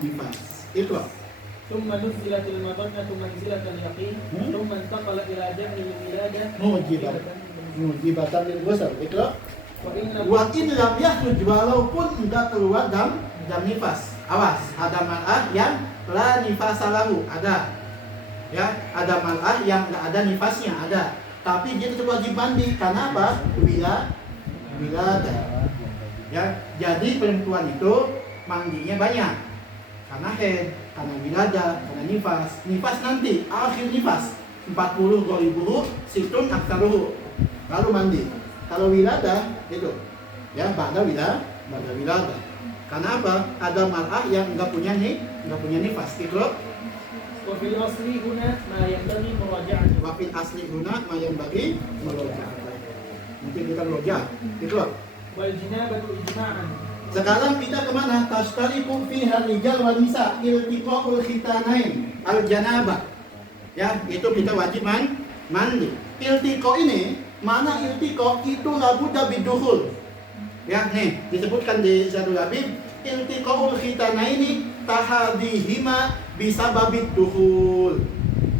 nifas. Itu. thumma nuzilat al-madannatu manzilat al-yaqin thumma intaqala ila jahli al-wiladah Mujibatan lil ghusl. Itu. wa inna Wa in lam yakhruj walaupun enggak keluar dam nifas. Awas, ada mar'ah yang la nifasa lahu, ada. Ya, ada mar'ah yang enggak ada nifasnya, ada. Tapi dia tetap wajib mandi karena apa? Wiladah. Ya, jadi perempuan itu mandinya banyak. Karena haid, karena wiladah, karena nifas. Nifas nanti akhir nifas 40 ghalibuhu situn aktaruhu. Lalu mandi. Kalau wiladah itu ya ba'da wiladah. Karena apa? Ada mar'ah yang enggak punya nifas. Iqra. wa fil asli huna ma yanbaghi muraja'atuhu. Wa fil asli huna ma yang bagi merojah. Mungkin kita merojah. Iqra. wal jinabatu ijma'an. Sekarang kita kemana? Tashtariku fiha rijal wa nisa iltiqa'ul khitanain al janabah. Ya, itu kita wajib mandi. Iltiqa ini, mana iltiqa itu labudda bidukhul. Ya, nih disebutkan di Zadul Habib, iltiqa'ul khitanaini tahadihima bisababid dukhul.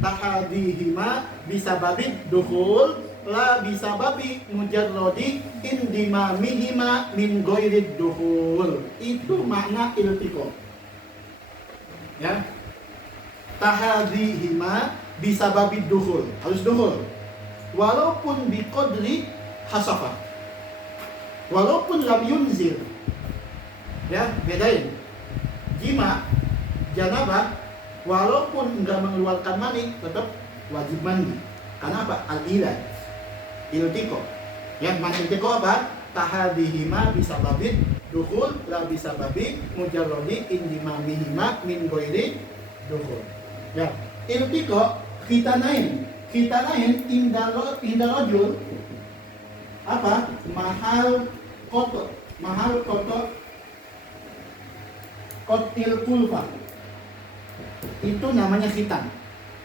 Tahadihima bisababid dukhul la bisababi mujarradi indimamihima min ghoirid dukhul. Itu makna iltiqa. Ya. Tahadihima bisababid dukhul. Harus dukhul. Walaupun biqadri hasafah. Walaupun lam yunzil. Ya, bedain. Jima, janabah, walaupun enggak mengeluarkan mani, tetap wajib mandi. Karena apa? Al-ilad. Iltiqo. Ya, mani iltiqo apa? Tahadihima bisababid dukhul la bisababi mujarradi indimamihima min ghairi dukhul. Ya, iltiqo khitanain inda rajul apa? Mahal kotor kotil kulfa. Itu namanya khitan.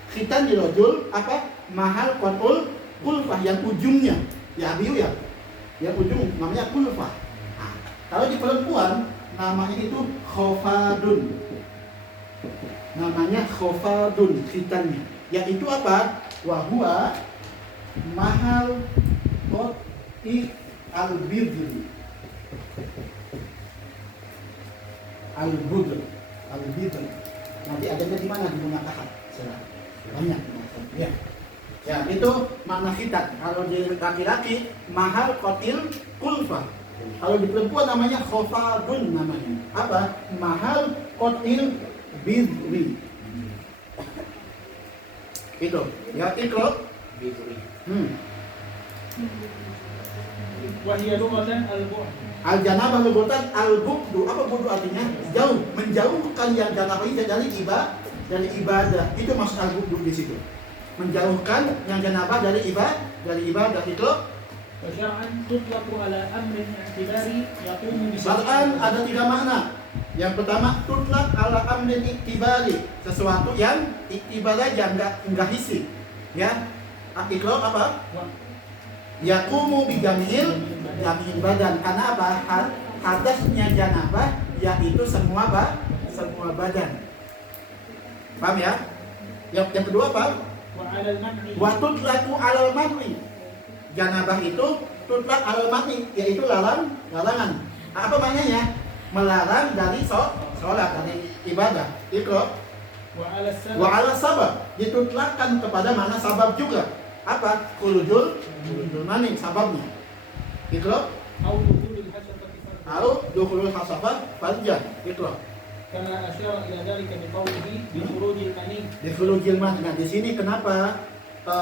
Khitan di rajul apa? Mahal kotul kulfah yang ujungnya ya biu ya. Yang ujung namanya kulfah. Nah, kalau di perempuan namanya itu khofadun. Namanya khofadun khitannya. Yaitu apa? Wahua mahal al-bidri. Al-budr. Al-bidri. Nanti adanya di mana? Di bunga ahad. Banyak. Ya. Ya, itu makna khitan. Kalau di laki-laki mahal qatil kulfa. Kalau di perempuan namanya khofadun namanya. Apa? Mahal qatil bidri. Itu. Ya, ikro. Wahia lughatan al-bu'd. Al-janabah lughatan al-bu'du. Apa bu'du artinya? Jauh, menjauhkan yang janabah itu dari ibadah. Itu maksud al-bu'du di situ. Menjauhkan yang janabah dari ibadah itu. Wa syar'an tutlaqu ala amrin i'tibari yaqumu bi Syar'an ada 3 makna. Yang pertama, tutlaq ala amrin iktibari, sesuatu yang iktibar aja, enggak hissi. Ya. Iqra apa? Yaqumu bi jami'il badan. Karena apa? Hadasnya janabah yaitu semua badan. Paham ya? Yang kedua apa? Wa tutlaqu alal man'i. Janabah itu tutlaq alal man'i, yaitu larangan. Apa maknanya? Melarang dari sholat, dari ibadah. Iqra. Wa ala sabab, ditutlakkan kepada mana sabab juga. Apa? Khurujul mani, sababnya. Iqra. Au dukhulul hasafah farjan. Iqra. Kama asyara ila dzalika bi qawlihi bi khurujil mani. Di khurujil mani. Nah, di sini kenapa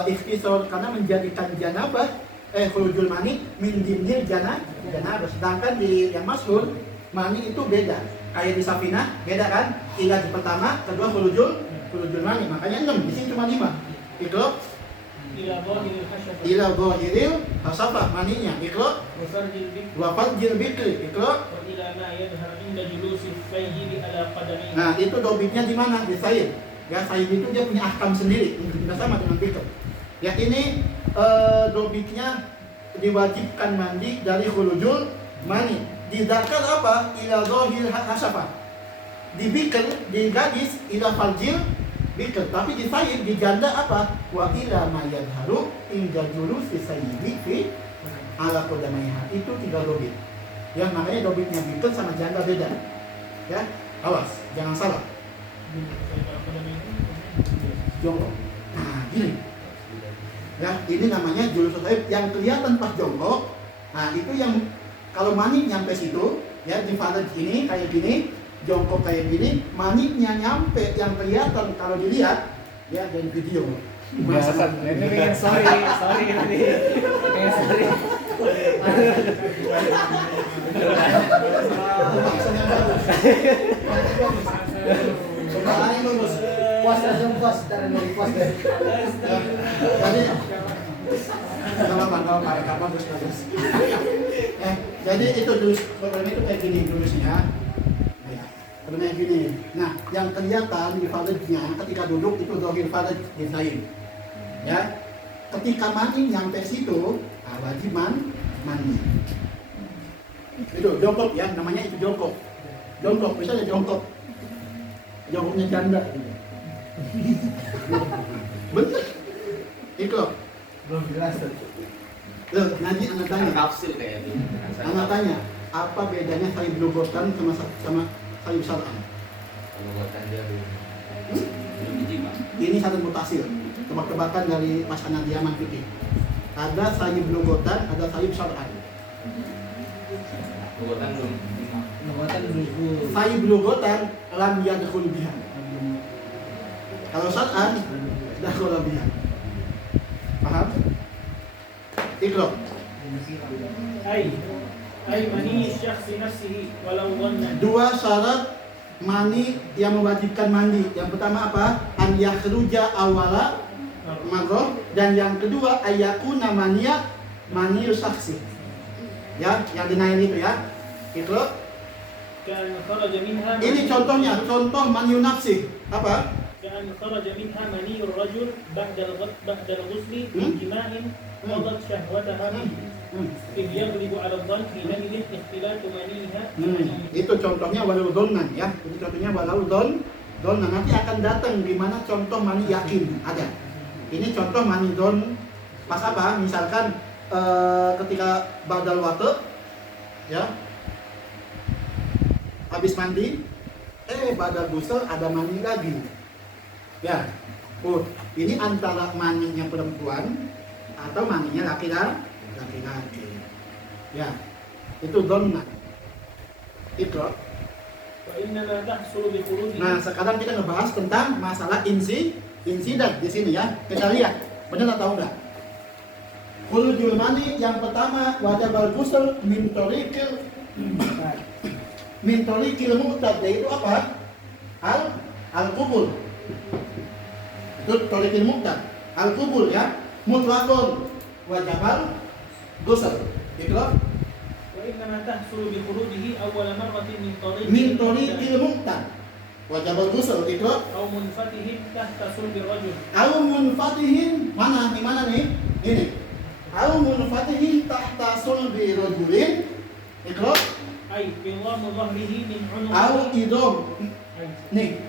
ikhtisar? Karena menjadikan janabah khurujul mani min dimnil janabah. Sedangkan di yang masyhur mani itu beda. Kayak di Safinah beda kan? Ila di pertama, kedua khurujul mani. Makanya 6, di sini cuma 5. Iqra. Ila dhahiril hasafah maninya. Iqra. Wa farjil bikri. Iqra. Nah, itu dobitnya di mana? Di sayyid. Ya, sayyid itu dia punya ahkam sendiri. Tidak sama dengan bikr. Ya, ini dobitnya diwajibkan mandi dari khurujul mani. Didakar apa? Ila dhahiril hasafah. Di bikr, di gadis, ila farjil bikr. Tapi di sayyid, di janda apa? Wa ila ma yadharu inda julusi sayyidi fi ala qadamaiha. Itu 3 dobit. Ya, makanya dobitnya bikr sama janda beda. Ya, awas, jangan salah. Jongkok. Nah, gini. Ya, ini namanya julus sayyid yang kelihatan pas jongkok. Nah, itu yang kalau mani nyampe situ, ya di faraj ini kayak gini, jongkok kayak gini, maninya nyampe yang kelihatan kalau dilihat, ya dari video. Biasa. Ini sorry ini. Sorry. Maksudnya bagus. Soalnya bagus. Puas langsung puas, dari puas deh. Jadi kalau bagus. Jadi itu dulu, problem itu kayak gini dulusnya. Ya, kayak gini. Nah, yang kelihatan di farajnya ketika duduk itu dohir faraj di lain. Ya, ketika mani nyampe situ, wajib mandi. Itu jongkok ya, namanya itu jongkok. Jongkok, misalnya jongkok. Jongkoknya janda. Bener. Itu. Belum jelas tuh. Loh, nanti anak tanya. Tafsir kayak gitu. Anak tanya, apa bedanya sayyid lughatan sama sayyid syar'an? Lughatan dia belum dijima. Ini satu mutasil, tebak-tebakan dari Mas Anadiaman Fikih. Ada sayyid lughatan, ada sayyid syar'an. Lughatan belum dijima. Nubuatan dulu. Sayyid lughatan lam yadkhul biha. Kalau syar'an dakhul biha. Paham? Iqra. Ay mani syakhsi nafsihi walau dhanna. 2 syarat mani yang mewajibkan mandi. Yang pertama apa? An yakhruja awala marrah, dan yang kedua ayakuna mani saksi. Ya, yang dinaik itu ya. Itu. Kan kharaja minha. Ini contohnya, contoh mani nafsi. Apa? Kan kharaja minha mani ar-rajul ba'da al-ghusli min jima'in qadat syahwataha. إذ يغلب على الظن حينئذ اختلاط منيها. Itu contohnya walau dhannan ya. Itu contohnya walau dhannan. Nanti akan datang di mana contoh mani yakin ada. Ini contoh mani don pas apa? Misalkan ketika badal wate, ya, habis mandi, badal ghusl ada mani lagi, ya. Ini antara maninya perempuan atau maninya laki-laki, ya. Itu dhanna. Itu. وإنما تحصل بخروجه. Nah, sekarang kita ngebahas tentang masalah insiden di sini ya. Kita lihat, benar atau enggak? Khurujul mani yang pertama wajibal ghusl min tariqil mu'tad, yaitu apa? Al-qubul. Itu tariqil mu'tad. Al-qubul ya, mutlaqun wajibal ghusl. Itu وإنما تحصل بخروجه أول مرة min tariqil mu'tad. Wajibal ghusl itu أو منفتح تحت صلب الرجل. au munfatihin, di mana nih? Ini. Au munfatihin tahta sulbi rajulin. Itu أي قوام ظهره من عنق. au idom. أي. Nih,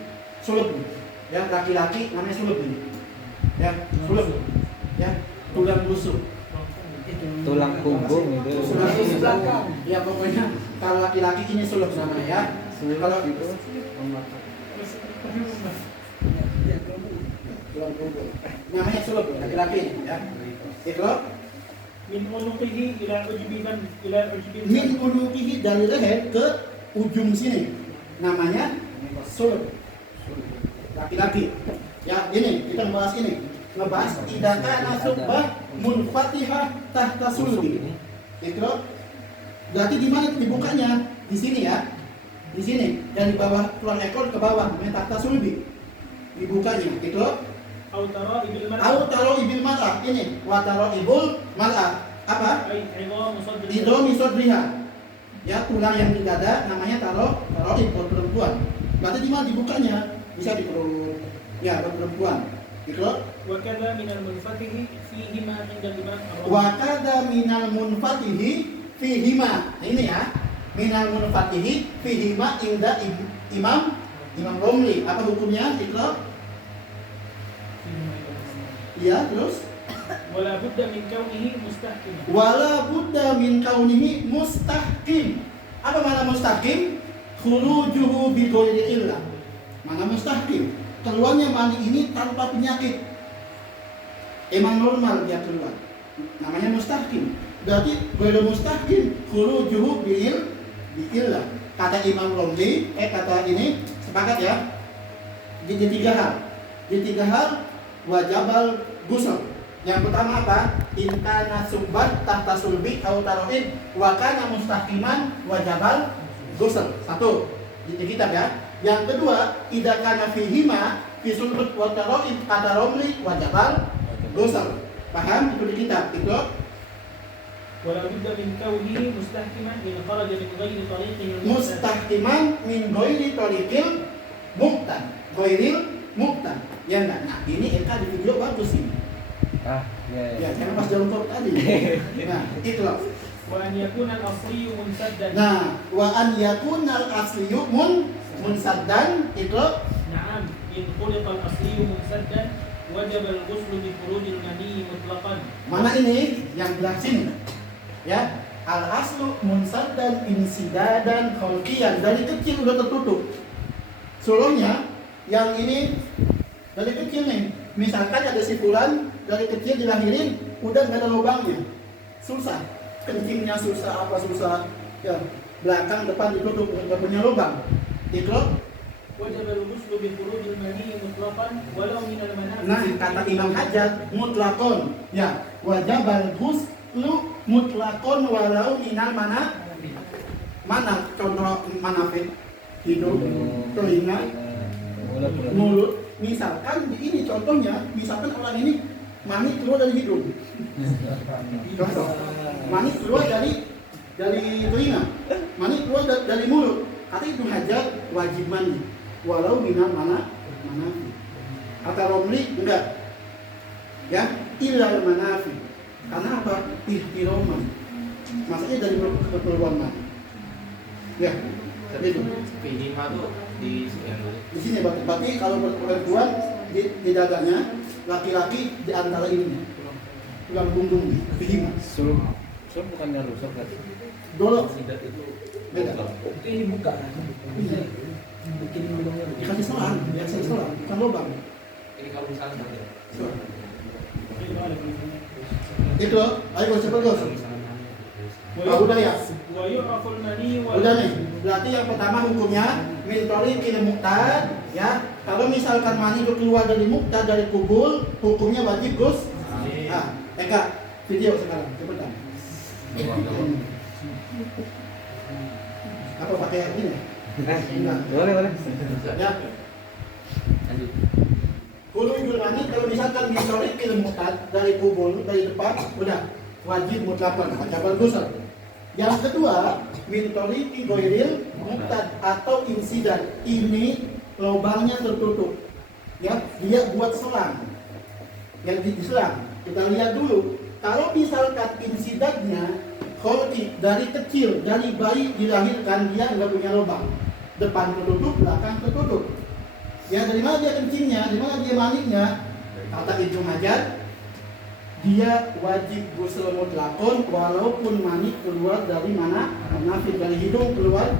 sulub. Ya, laki-laki namanya sulub ini. Ya, sulub. Ya, tulang rusuk. Tulang punggung itu. Tulang rusuk. Ya, pokoknya kalau laki-laki ini sulub namanya ya. Kalau tulang punggung. Namanya sulub laki-laki ini ya. Itu من عنقه إلى عجب min unukihi, dari leher ke ujung sini, namanya sulub laki-laki ya. Ini kita membahas ngebahas idaka nasubah munfatihah tahta sulbi. Itu berarti di mana dibukanya? Di sini ya, di sini, dari bawah tulang ekor ke bawah, namanya tahta sulbi dibukanya. Itu أو ترائب المرأة. au taro ibil mar'ah, ini wa taro ibul mar'ah, apa? أي عظام صدر. Idromi sodriha, ya, tulang yang di dada namanya taroib buat perempuan. Berarti di mana dibukanya? Bisa di perut, ya, buat perempuan. Itu وكذا من المنفتح فيهما عند الإمام الرابع. wakada minal munfatihi fihima. Nah, ini ya, minal munfatihi fihima inda imam Romli. Apa hukumnya? Itu ya, terus ولا بد من كونه مستحكما. wala budda min kaunihi mustahkim. Apa mana mustahkim? Khurujuhu bi ghairi illah. Mana mustahkim? Keluarnya mani ini tanpa penyakit. Emang normal dia keluar. Namanya mustahkim. Berarti ghairu mustahkim khurujuhu bi illah. Kata Imam Romli, kata ini sepakat ya. Di tiga hal wajibal ghusl. Yang pertama apa? Intana subbat tahta sulbi au taroin wa kana mustahkiman wajabal ghusl. Satu di kitab ya. Yang kedua, idza kana fihima fi sulbat wa taroin kata Romli wajabal ghusl. Paham? Itu di kitab. Itu ولا بد من كونه مستحكما إن خرج من غير طريقه المعتاد. mustahkiman min ghairi tariqil muqtan. Ghairil muqtan. Ya enggak? Nah, ini di video bagus ini. Ya, karena pas jalan kok tadi. Nah, itu loh. وأن يكون الأصلي منسدا. Nah, wa an yakunal asliyu munsaddan itu نعم إن خلق الأصلي منسدا وجب الغسل بخروج المني مطلقا. mana ini yang bilang sini? Ya, al aslu munsaddan insidadan khalqiyan, dari kecil udah tertutup. Solonya yang ini dari kecil nih. Misalkan ada si fulan dari kecil dilahirin udah nggak ada lubangnya, susah, kencingnya susah, apa susah, ya, belakang depan ditutup nggak punya lubang. Itu وجب الغسل بخروج المني مطلقا ولو من المنافذ. nah kata Imam Hajar mutlakon, ya, wajabal ghuslu mutlakon walau minal mana contoh manafid, hidung, telinga, mulut. Misalkan di ini contohnya, misalkan orang ini mani keluar dari hidung. Contoh, mani keluar dari telinga, mani keluar dari mulut. Kata Ibnu Hajar wajib mandi, walau minal mana. Kata Romli enggak, ya, ilal manafi. Karena apa? Ihtiroman. Maksudnya dari keperluan mani. Ya, itu. Fihima tuh di Di sini berarti kalau perempuan di dadanya, laki-laki di antara ini. tulang punggung fihima. Suluk bukannya rusak berarti? Dolok Sidat itu beda. Itu ini buka kan? Iya. Bikin lubangnya. Dikasih selang, bukan lubang. ini kalau misalnya berarti Selang. Itu, ayo cepat Gus. Udah ya. ويعرف المني Udah nih, berarti yang pertama hukumnya min tariqil muqtad ya. Kalau misalkan mani itu keluar dari muqtad dari kubul, hukumnya wajib Gus. Nah, Eka, video sekarang, cepetan. Apa pakai yang ini? Enggak. boleh Ya. lanjut. Khurujul mani kalau misalkan min tariqil muqtad dari kubul dari depan, udah wajib mutlakan, wajib ghusl. Yang kedua, min tariqi ghairil muqtad atau insidan. Ini lubangnya tertutup. Ya, dia buat selang. Yang diselang. Kita lihat dulu. Kalau misalkan insidannya kholqi dari kecil, dari bayi dilahirkan dia nggak punya lubang. Depan tertutup, belakang tertutup. Ya, dari mana dia kencingnya, dari mana dia maninya? Kata Ibnu Hajar, dia wajib ghusl mutlaqon walaupun mani keluar dari mana? Nafid dari hidung keluar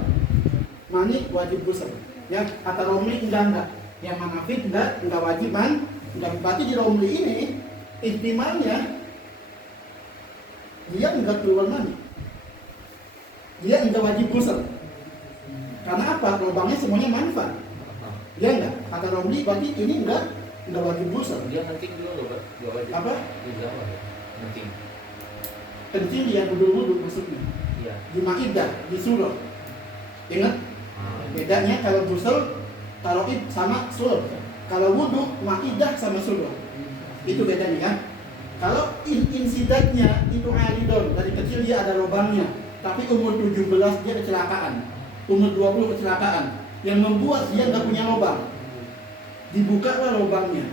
mani wajib ghusl. Ya, kata Romli enggak. Yang manafid enggak wajib man. Enggak, berarti di Romli ini ihtimalnya dia enggak keluar mani. Dia enggak wajib ghusl. Karena apa? Lubangnya semuanya manfaat. Dia enggak. Kata Romli berarti ini enggak wajib ghusl. Dia kencing dulu loh, Pak. Dia wajib. Apa? Dia wajib. Kencing. Kencing dia wudu maksudnya. Iya. Di Maidah, di surah. Ingat? Bedanya kalau ghusl taroib sama surah. Kalau wudu Maidah sama surah. Itu bedanya kan? Kalau insidatnya itu alidon, dari kecil dia ada lubangnya, tapi umur 17 dia kecelakaan, umur 20 kecelakaan, yang membuat dia nggak punya lubang. Dibukalah lubangnya,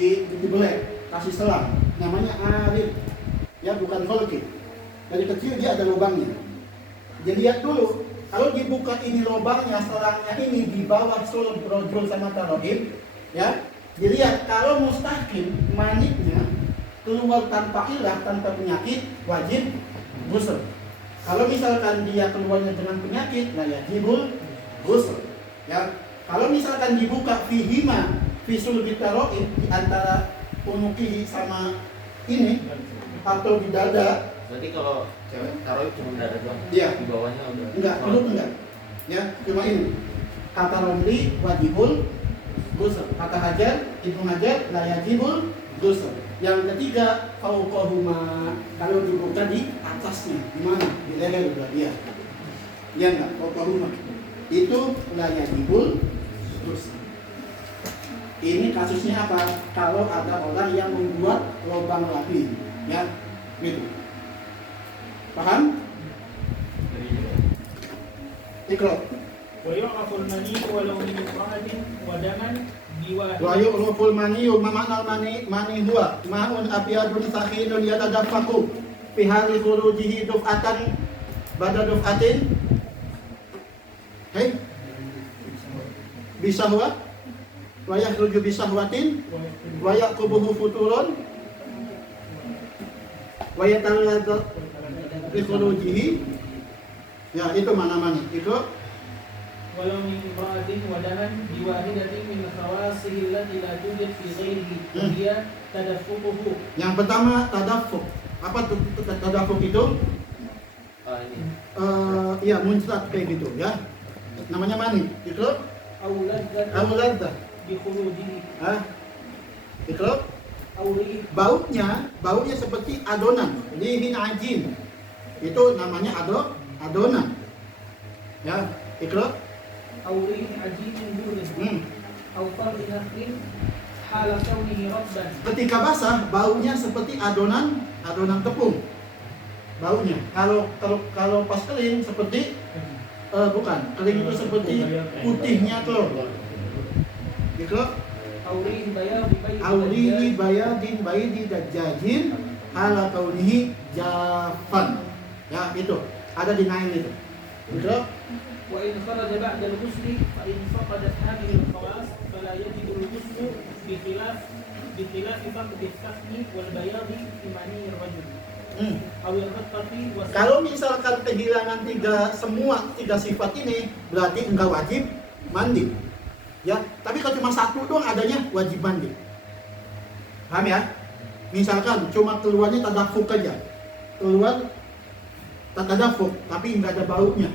dibelek, kasih selang, namanya arid, ya bukan kholqi. Dari kecil dia ada lubangnya. Jadi lihat dulu, kalau dibuka ini lubangnya, selangnya ini di bawah sulb rojul sama taroib, ya, dilihat kalau mustahkim maniknya keluar tanpa ilah, tanpa penyakit, wajib ghusl. Kalau misalkan dia keluarnya dengan penyakit, nah ya jibul ghusl. Ya, kalau misalkan dibuka fihima fisul bitaroid di antara unuki sama ini atau di dada, Berarti kalau cewek taruh cuma dada doang. Iya. Di bawahnya udah. enggak, perut enggak. Ya, cuma ini. Kata Romli wajibul ghusl. Kata Hajar, Ibnu Hajar la yajibul ghusl. Yang ketiga, fauqahuma, kalau dibuka di atasnya, di mana? Di leher udah dia. Iya enggak? Fauqahuma. Itu la yajibul ghusl. Ini kasusnya apa? Kalau ada orang yang membuat lubang lagi, ya, gitu. Paham? Ikro. ويعرف المني ولو من امرأة ودما بواحد Wa yu'raful maniyu ma ma'nal mani huwa ma'un abyadun sakhinun yatadaffaku fi hali khurujihi duf'atan ba'da duf'atin. Hei. Bisahwa wa yakhruju bisahwatin wa yaqubuhu futurun wa yatalladha fi khurujihi. Ya, itu mana mani. Ikro. ولو من امرأة ودما بواحدة من خواصه التي لا توجد في غيره وهي تدفقه. Yang pertama tadaffuk. Apa tadaffuk itu? Ini. Ya muncrat kayak gitu ya. Namanya mani. Itu أو لذة awladdah. بخروجه Itu أو ريح baunya seperti adonan, lihin ajin. Itu namanya adonan. Ya, itu أو ريح عجين دونه أو فرد نخل حال كونه رطبا. ketika basah baunya seperti adonan tepung. Baunya. Kalau pas kering seperti bukan, kering itu seperti putihnya telur. Itu أو ريح بياض بيض Aurihi bayadin baidi dajjajin ala kaunihi jafan. Ya, itu ada di Nail itu. Itu وإن خرج بعد الغسل فإن فقدت هذه الخواص فلا يجب الغسل بخلاف فقد الفحم والبياض في مني الرجل أو الرقة Kalau misalkan kehilangan semua tiga sifat ini, berarti enggak wajib mandi. Ya, tapi kalau cuma satu doang adanya wajib mandi. Paham ya? Misalkan cuma keluarnya tadafuk aja. Keluar tadafuk tapi enggak ada baunya.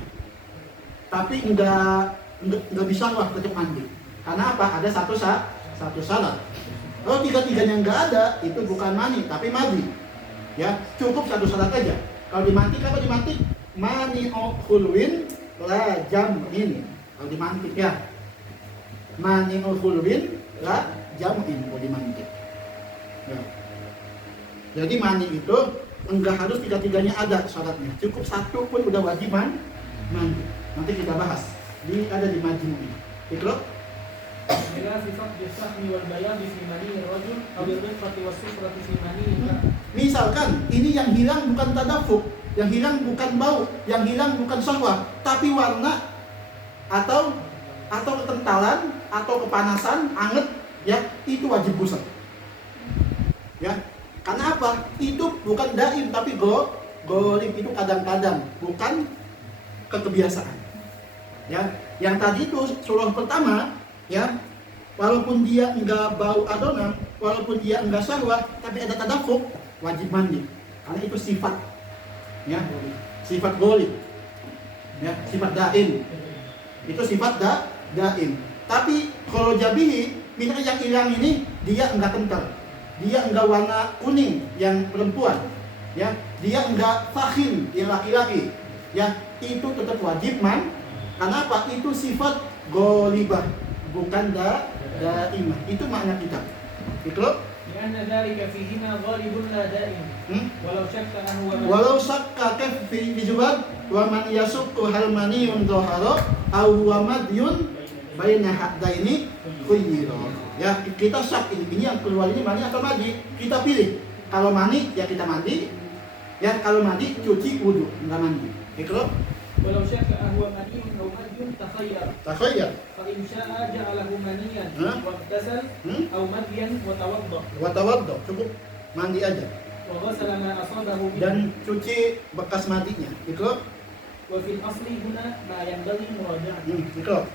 Tapi enggak bisa lah untuk mandi. Karena apa? Ada satu syarat. Kalau tiga-tiganya enggak ada, itu bukan mani tapi madi. Ya, cukup satu syarat aja. Kalau dimantik apa dimantik? Mani khulwin la jam'in. Kalau dimantik ya. Mani khulwin la jam'in kalau dimantik. Ya. Jadi mani itu enggak harus tiga-tiganya ada syaratnya. Cukup satu pun udah wajib mandi. Nanti kita bahas. Ada di majmu ini. Ikut? Misalkan ini yang hilang bukan tadafuk, yang hilang bukan bau, yang hilang bukan syahwat, tapi warna atau kekentalan atau kepanasan, anget, ya itu wajib gusel. Ya, karena apa? Itu bukan daim tapi golib itu kadang-kadang, bukan kebiasaan. Ya, yang tadi itu surah pertama. Ya, walaupun dia enggak bau adonan, walaupun dia enggak syahwat, tapi ada tadafuk, wajib mandi. Karena itu sifat, ya, sifat golib, ya, sifat daim. Itu sifat daim. Tapi kalau jabihi, misalnya yang hilang ini dia enggak kental, dia enggak warna kuning yang perempuan, ya, dia enggak fakhim yang laki-laki, ya, itu tetap wajib Karena apa? Itu sifat golibah. Bukan daimah. Itu makna kitab. Ikut? Karena dzalika fihima ghalibun la daim. Walau syakka fi jubad wa man yasukku hal maniyun dhahara aw huwa madyun baina haddaini khuyyira. Ya, kita syak ini yang keluar ini mani atau mandi. Kita pilih. Kalau mani ya kita mandi. Ya, kalau mandi cuci wudu, enggak mandi. Ikut? Walau syakka huwa maniyun aw madyun takhayyar. فإن شاء جعله منيا واغتسل أو مديا وتوضأ. Cukup mandi aja. وغسل ما أصابه منه. Dan cuci bekas mandinya. Ikut. وفي الأصل هنا ما ينبغي مراجعته. Ikut.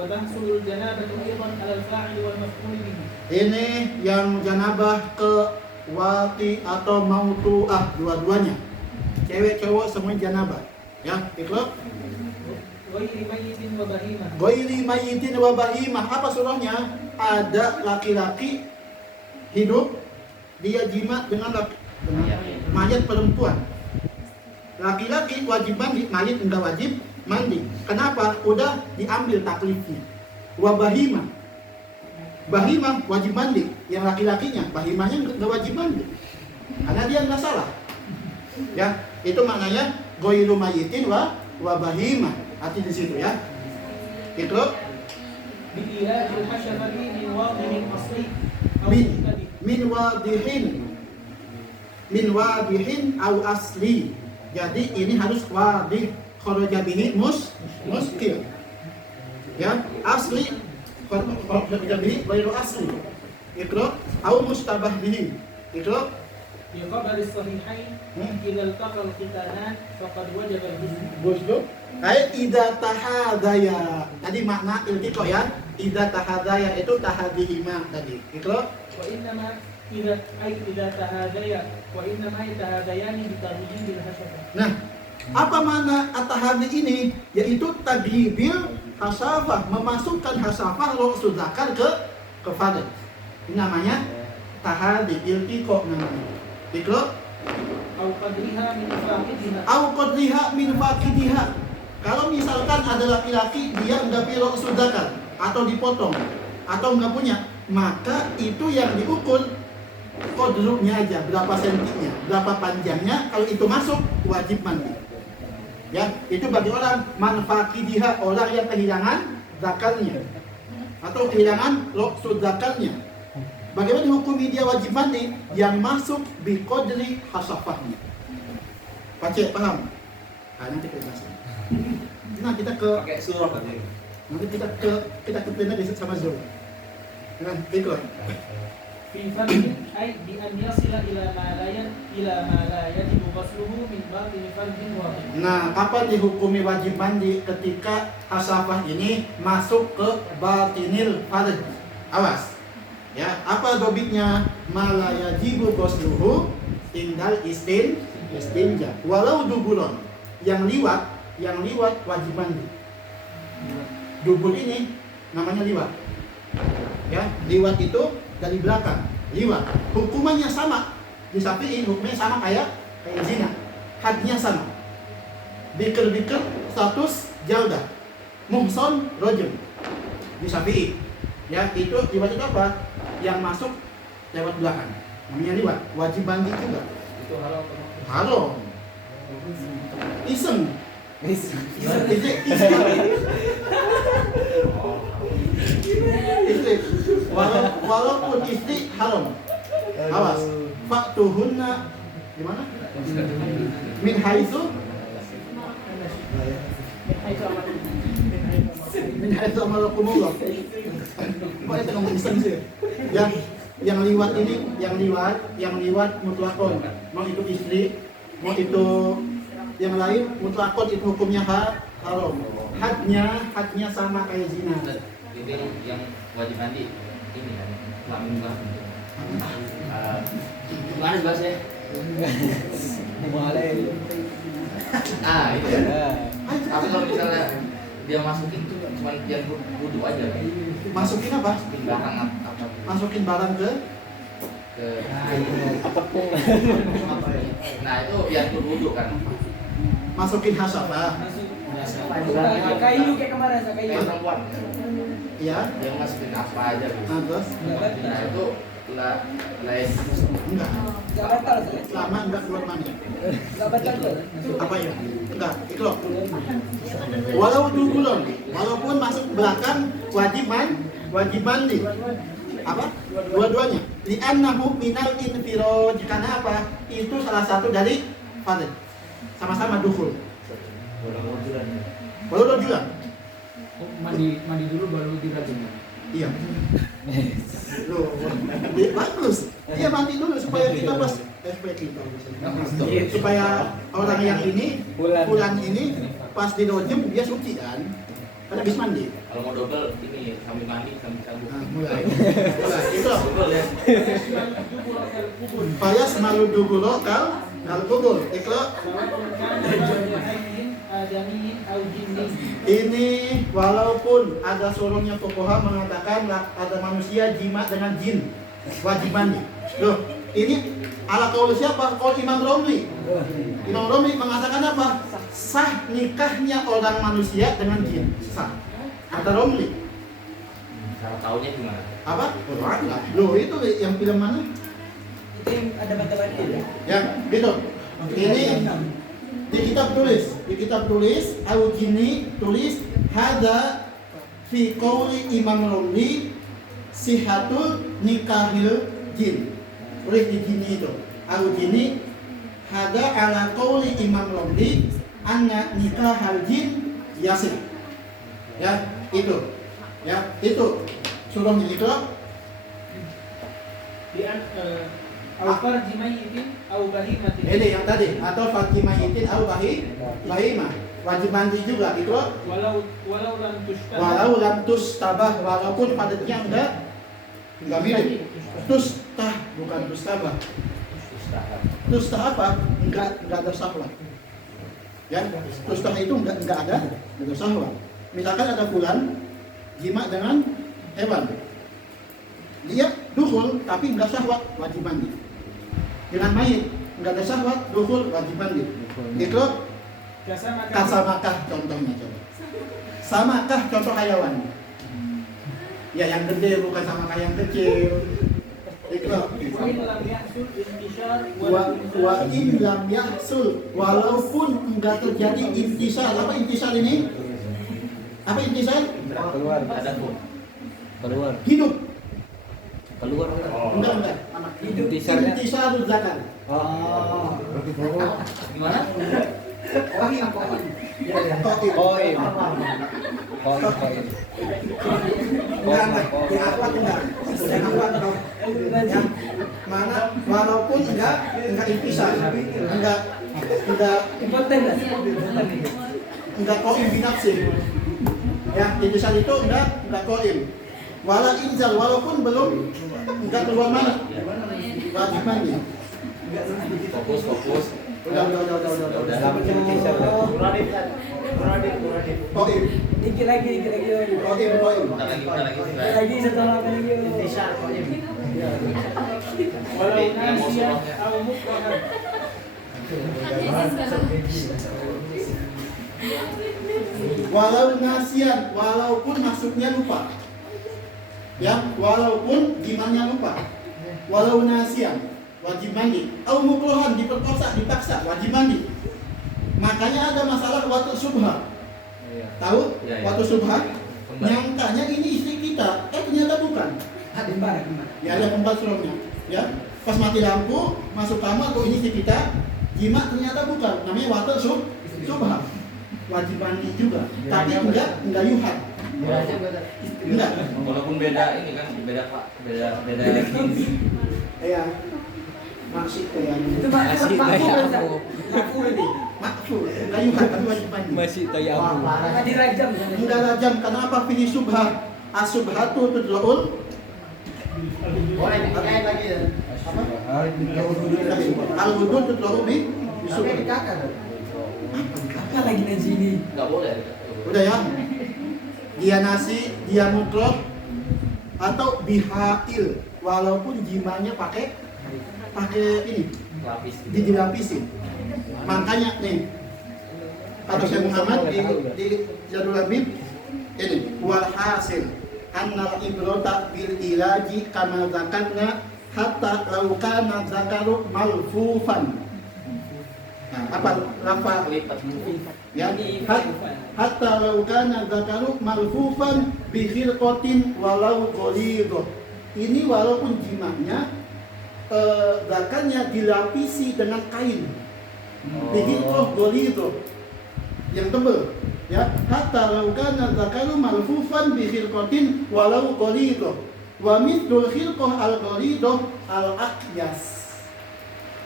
وتحصل الجنابة أيضا على الفاعل والمفعول به. Ini yang janabah ke wati atau mautuah, dua-duanya. Cewek cowok semua janabah. Ya, ikut. Ghairi mayyitin wa bahimah. Apa surahnya? Ada laki-laki hidup, dia jima dengan mayat perempuan. Laki-laki wajib mandi, mayat enggak wajib mandi. Kenapa? Udah diambil taklifnya. Wa bahimah. Bahimah wajib mandi, yang laki-lakinya, bahimahnya enggak wajib mandi. Karena dia enggak salah. Ya, itu maknanya ghairu mayyitin wa bahimah. Arti di situ ya. Itu min wadihin au asli. Jadi ini harus wadih, kharaja bihi muskil. Ya, asli kharaja bihi ghairu asli. Itu au mustabah bihi. Itu في خبر الصحيحين إذا التقى الختانان فقد وجب الغسل. Kayak idza tahadaya. Tadi makna iltiqa ya. Idza tahadaya itu tahadihima tadi. Itu wa innama idza tahadaya wa innama tahadayani bi tarjibil hasafah. Nah, apa makna at-tahadi ini? Yaitu taghibil hasafah, memasukkan hasafah lo sudakar ke fadil. Ini namanya tahadi, iltiqa namanya. Itu au qadriha min faqidiha. Kalau misalkan ada laki-laki dia enggak pilok sudakar atau dipotong atau enggak punya, maka itu yang diukur kodrunya aja, berapa sentinya, berapa panjangnya. Kalau itu masuk wajib mandi. Ya, itu bagi orang manfaqidiha, orang yang kehilangan zakarnya atau kehilangan sudzakarnya. Bagaimana dihukumi dia wajib mandi? Yang masuk bi qadri hasafahnya. Pace, paham? Nanti kita bahas. Nah, kita ke pakai surah tadi. nanti kita ke sama Zul. Ikut. في فرج أي بأن يصل إلى ما لا يجب غسله من باطن فرج واضح. Nah, apa dihukumi wajib mandi ketika hasafah ini masuk ke batinil farj? Awas. Ya, apa dobitnya? Mala yajibu ghusluhu indal istinja. Walau dubulon, yang liwat wajib mandi. Dubul ini namanya liwat. Ya, liwat itu dari belakang, liwat. Hukumannya sama. Di Syafi'i hukumnya sama kayak zina. Hadnya sama. Bikir status jaldah. Muhson rojum. Di Syafi'i. Ya, itu liwat itu apa? Yang masuk lewat belakang. Namanya liwat. Wajib mandi juga. Itu halal atau makruh? Haram. Iseng. Iseng. Istri. Walaupun istri haram. Awas. Faktuhunna gimana? Min haitsu min haitsu amarakumullah. Kok itu ngomong iseng sih? Yang liwat ini, yang liwat mutlakon. Mau itu istri, mau itu yang lain mutlakon itu hukumnya haram. Hadnya sama kayak zina. Itu yang wajib mandi ini kan kelamin bah. Gimana bahasanya? Itu ya. Tapi kalau misalnya dia masukin tuh cuma yang wudhu aja kan? Masukin apa? Masukin barang apa? Masukin barang ke Nah itu yang berwudhu kan? masukin hasafah. Kayu kayak kemarin kayu. Kayak perempuan. Ya. Dia masukin apa aja gitu. Nah, terus Nah itu lain. enggak. Enggak batal tuh. Lama enggak keluar mani. Enggak batal tuh. Apa ya? Enggak, itu loh. Walau dubulon, walaupun masuk belakang wajib mandi. Apa? Dua-duanya. Li'annahu minal infiraj. Karena apa? Itu salah satu dari fardh. Sama-sama dukhul. Walau rojulan. Mandi dulu baru dirajin. Iya. Loh, bagus. Dia mandi dulu supaya kita supaya orang yang ini bulan ini pas di dojem dia suci kan. Kan habis mandi. Kalau mau double ini sambil mandi sambil cabut. Nah, mulai. Itu loh. Double ya. Faya semalu dugulo kal kubur. Iklo. Ini walaupun ada sorongnya fuqaha mengatakan ada manusia jima dengan jin wajib mandi. Loh, ini ala kaul siapa? Kaul Imam Romli. Imam Romli mengatakan apa? Sah nikahnya orang manusia dengan jin. Sah. Kata Romli. Cara taunya gimana? Apa? Loh, itu yang film mana? Itu yang ada batalannya. Ya, gitu. Ini di kitab tulis au gini tulis hada fi qauli Imam Romli sihatul nikahil jin. Tulis di gini itu au gini hada ala qauli Imam Romli anna nikahal jin yasir. Ya, itu. Ya, itu. Surah itu Au farji mayyitin au bahimatin. ini yang tadi atau Fatimah itin au bahimah wajib mandi juga itu Walau lam tustabah walaupun padatnya enggak mirip tustah bukan tustabah tustah apa enggak ada syahwat ya tustah itu enggak ada syahwat misalkan ada bulan jima dengan hewan dia dukhul tapi enggak syahwat wajib mandi dengan mayit enggak ada syahwat dukhul wajib mandi itu kasamakah contohnya coba samakah contoh hayawan ya yang gede bukan sama kayak yang kecil itu wa in lam yahsul walaupun enggak terjadi intisal apa intisal ini apa intisal Keluar. Ada pun. Keluar. hidup Keluar. enggak anak hidup Intisarnya? intisal zakar Gimana? Tohim. Oh, iya. Enggak. Ya akhwat enggak. Yang akhwat dong. Yang mana walaupun enggak intisal, enggak qaim binafsi. Ya, intisal itu enggak qaim. Wala inzal walaupun belum enggak keluar mani. Wajib mandi. Fokus. Udah. Qaim. Dikit lagi. Qaim. Bentar lagi. Setelah apa lagi? Walau nasiya atau mukrahan. Walau nasian, walaupun maksudnya lupa. Ya, walaupun gimana lupa. Walau nasian, wajib mandi. Au mukrohan, diperkosa, dipaksa, wajib mandi. Makanya ada masalah waktu subha. Tahu? Iya. Waktu subha, nyangkanya ini istri kita, ternyata bukan. Ya ada kembar suruhnya. Ya, pas mati lampu, masuk kamar, tuh ini istri kita, jima ternyata bukan. Namanya waktu subha. Wajib mandi juga, tapi enggak yuhad. Enggak. Walaupun beda ini kan beda Ya, maksud yang Itu makfu enggak yuhad, tapi wajib mandi. Masih tayamu. dirajam. Enggak rajam, karena apa? Pilih subha. As-subhatu tudlaul. Boleh dikain lagi ya. Al-wudhu tudlaul bi Tapi subha. dikakak. Apa lagi nanti ini? nggak boleh. Udah ya. Dia nasi, dia mutlak atau bihail, walaupun jimanya pakai ini Lapis. dilapisin. Makanya nih kata Syekh Muhammad di Jadul Habib ini wal hasil annal ibrata bil ilaji kama zakarna hatta law kana zakaru malfufan. Nah, apa lafa Lipat. ya hatta law kana zakaru malfufan bi khirqatin walau ghalidhah. Ini walaupun jimanya zakarnya dilapisi dengan kain. Bihirqah ghalidhah yang tebal ya hatta law kana zakaru malfufan bi khirqatin walau ghalidhah wa mithlul khirqah al ghalidhah al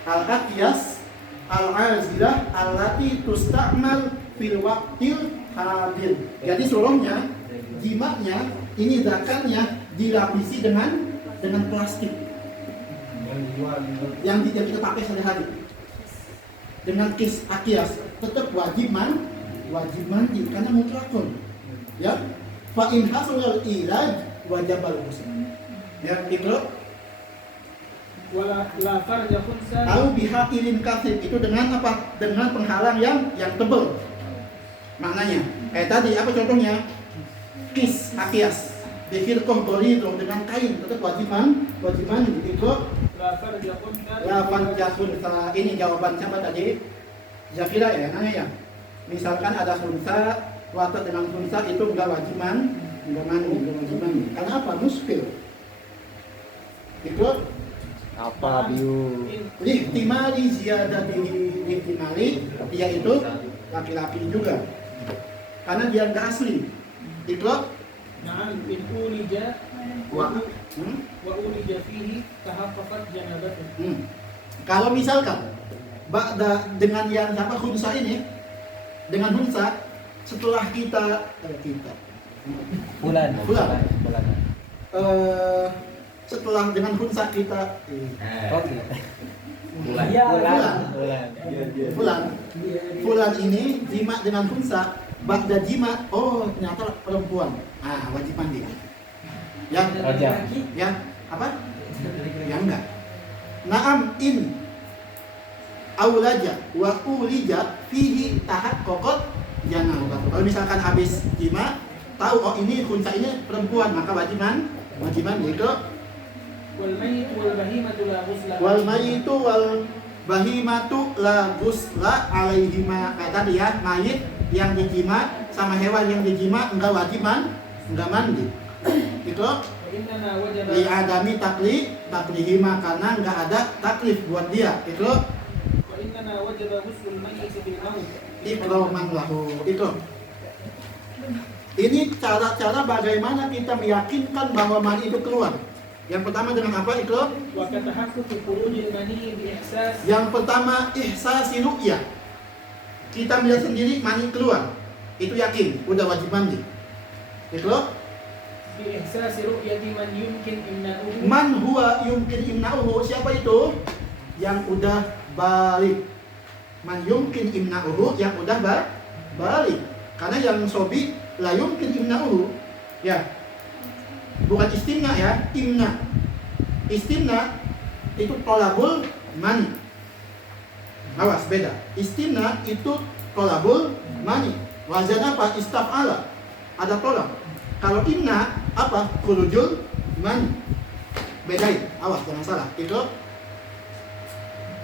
aqyas al-azilah allati tusta'mal fil waqtil hadir. Jadi seluruhnya jimatnya ini zakarnya dilapisi dengan plastik yang kita pakai sehari-hari dengan kis akias, tetap wajib mandi karena mutlakun ya. Fa in hasulal ilaj wajib al-ghusl ya. Ikra Wala la farja khunsa. au biha ilin kasib, itu dengan apa? Dengan penghalang yang tebal. Maknanya tadi apa contohnya? Kis akias bihirqah ghalidhah dengan kain, tetap wajib mandi. Ikra La farja khunsa. la fanjahunsa. Ini jawaban siapa tadi? Zakira ya, nanya ya. Misalkan ada khunsa, watak dengan khunsa itu enggak wajib mandi. Karena apa? Muskil. Itu Apa biu? lihtimali ziyadatihi lihtimali, dia itu laki-laki juga. Karena dia enggak asli. Itu Na'am in ulija wa wa ulija fihi tahaqqaqat janabatuh. Kalau misalkan dengan yang sama khunsa ini, dengan khunsa setelah kita Bulan. setelah dengan khunsa kita bulan ini jima dengan khunsa, ba'da jima, oh ternyata perempuan, wajib mandi. Ya apa? Ya enggak. Naam in aulaja wa ulija fihi tahaqqaqat janabah. Kalau misalkan habis jima tahu oh ini khunsa ini perempuan, maka wajib mandi. Itu Wal mayyit wal bahimatu la ghusla. wal mayitu wal bahimatu la ghusla alaihima. Tadi ya, mayit yang dijima sama hewan yang dijima enggak wajib mandi. Itu Innana wajaba li adami taklihima, karena enggak ada taklif buat dia. Itu wa innana wajaba ghuslul mayyit bil maut. ikroman lahu. Itu Ini cara-cara bagaimana kita meyakinkan bahwa mani itu keluar. Yang pertama dengan apa, Iqra? وكتحقق خروج المني بإحساس Yang pertama ihsasi ru'yah. Kita melihat sendiri mani keluar. Itu yakin, udah wajib mandi. Iqra? بإحساس رؤية من يمكن إمناؤه Man huwa yumkin imna'uhu. Siapa itu? Yang udah balik. Man yumkin imna'uhu, yang udah balik. Karena yang sobi la yumkin imna'uhu. Ya. Bukan istimna ya, imna. Istimna itu tolabul mani. Awas, beda. Istimna itu tolabul mani. Wazan apa? Istaf'ala. Ada tolak. Kalau imna apa? Khurujul mani. Bedain. Awas, jangan salah. Itu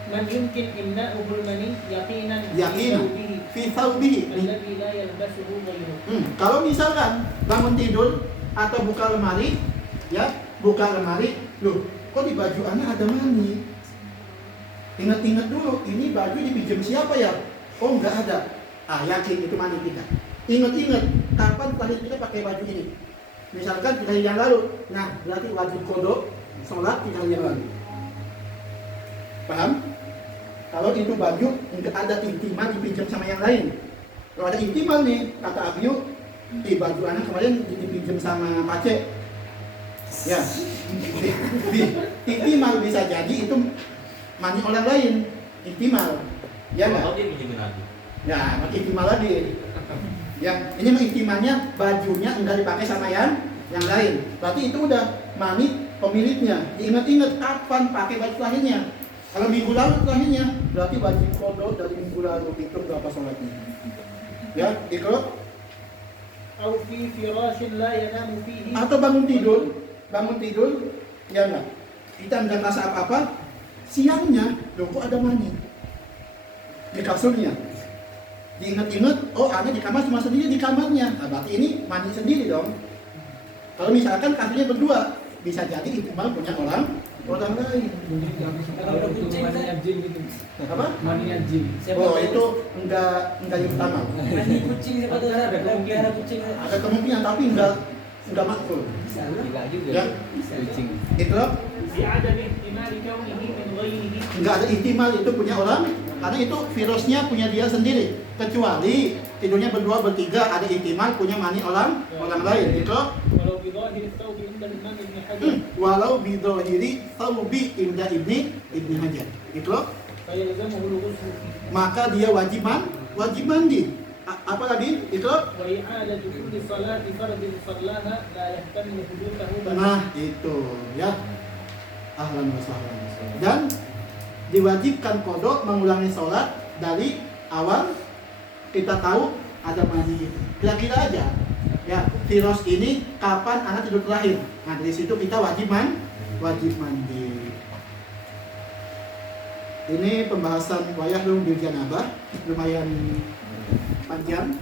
من يمكن إمناؤه المني يقينا yakin fi thawbihi. الذي لا يلبسه غيره. Kalau misalkan bangun tidur atau buka lemari, ya, buka lemari, loh, kok di baju anak ada mani? Ingat-ingat dulu, ini baju dipinjam siapa ya? Oh, enggak ada. Yakin itu mani kita. Ingat-ingat, kapan terakhir kita pakai baju ini? Misalkan 3 hari yang lalu, nah berarti wajib kodok sholat 3 hari yang lalu. Paham? Kalau itu baju enggak ada intimal dipinjam sama yang lain. Kalau ada intimal nih, kata Abiyu, baju anak kemarin dipinjam sama Pace. Ya, intimal bisa jadi itu mani orang lain. Intimal, ya nggak? Dia pinjemin lagi. Ya, maka intimal lagi. Ya, ini intimalnya bajunya enggak dipakai sama yang lain. Berarti itu udah mani pemiliknya. Diingat-ingat kapan pakai baju terakhirnya. Kalau minggu lalu terakhirnya, berarti wajib kodok dari minggu lalu. Itu berapa sholatnya? Ya, ikut. أو في فراش لا ينام فيه Atau bangun tidur, ya enggak? Kita enggak merasa apa-apa. Siangnya, loh kok ada mani di kasurnya. Diingat-ingat, oh anak di kamar cuma sendiri di kamarnya. Nah, berarti ini mani sendiri dong. Kalau misalkan kasurnya berdua, bisa jadi ihtimal punya orang lain. Kalau ada kucing kan? Apa? Maninya jin. Oh itu enggak yang utama. Mandi kucing siapa tuh ada pelihara kucing. Ada kemungkinan tapi enggak makul. Bisa. Gila juga. Ya, Kucing. itu بعدم احتمال كونه من غيره enggak ada ihtimal itu punya orang, karena itu virusnya punya dia sendiri. Kecuali tidurnya berdua bertiga ada ihtimal punya mani orang lain. Itu ولو بظاهر الثوب عند الإمام ابن حجر walau bidhahiri thawbi inda ibni Hajar. Itu فيلزمه الغسل فيه maka dia wajib mandi. Apa lagi? Itu وإعادة كل صلاة فرض صلاها لا يحتمل حدوثه بعد nah itu ya. Ahlan wa sahlan. Dan diwajibkan kodok mengulangi sholat dari awal kita tahu ada mani. Kira-kira aja ya virus ini kapan anak tidur terakhir. Nah dari situ kita wajib mandi. Ini pembahasan wayahlum bil janabah lumayan panjang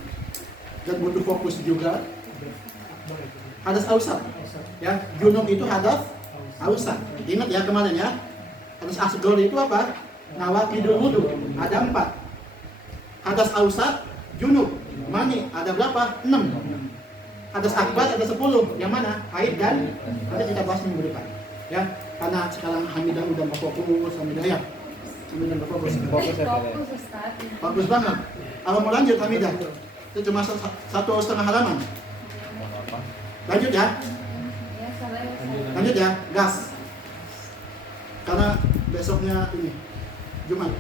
dan butuh fokus juga. Hadas ausat ya, junub itu hadas ausat. Ingat ya kemarin ya. Hadas asghar itu apa? Nawaqidul wudu. Ada 4. Hadas ausat, junub, mani ada berapa? 6. Hadas akbar ada 10. Yang mana? Haid dan nanti kita bahas minggu depan. Ya, karena sekarang Hamidah udah berfokus, Hamidah ya. Hamidah berfokus. Fokus ya, Pak. Fokus Ustaz. Bagus banget. Kalau mau lanjut Hamidah, itu cuma 1,5 halaman. Lanjut ya. Ya, salah ya Ustaz. Lanjut ya, gas. Karena besoknya ini Jumat.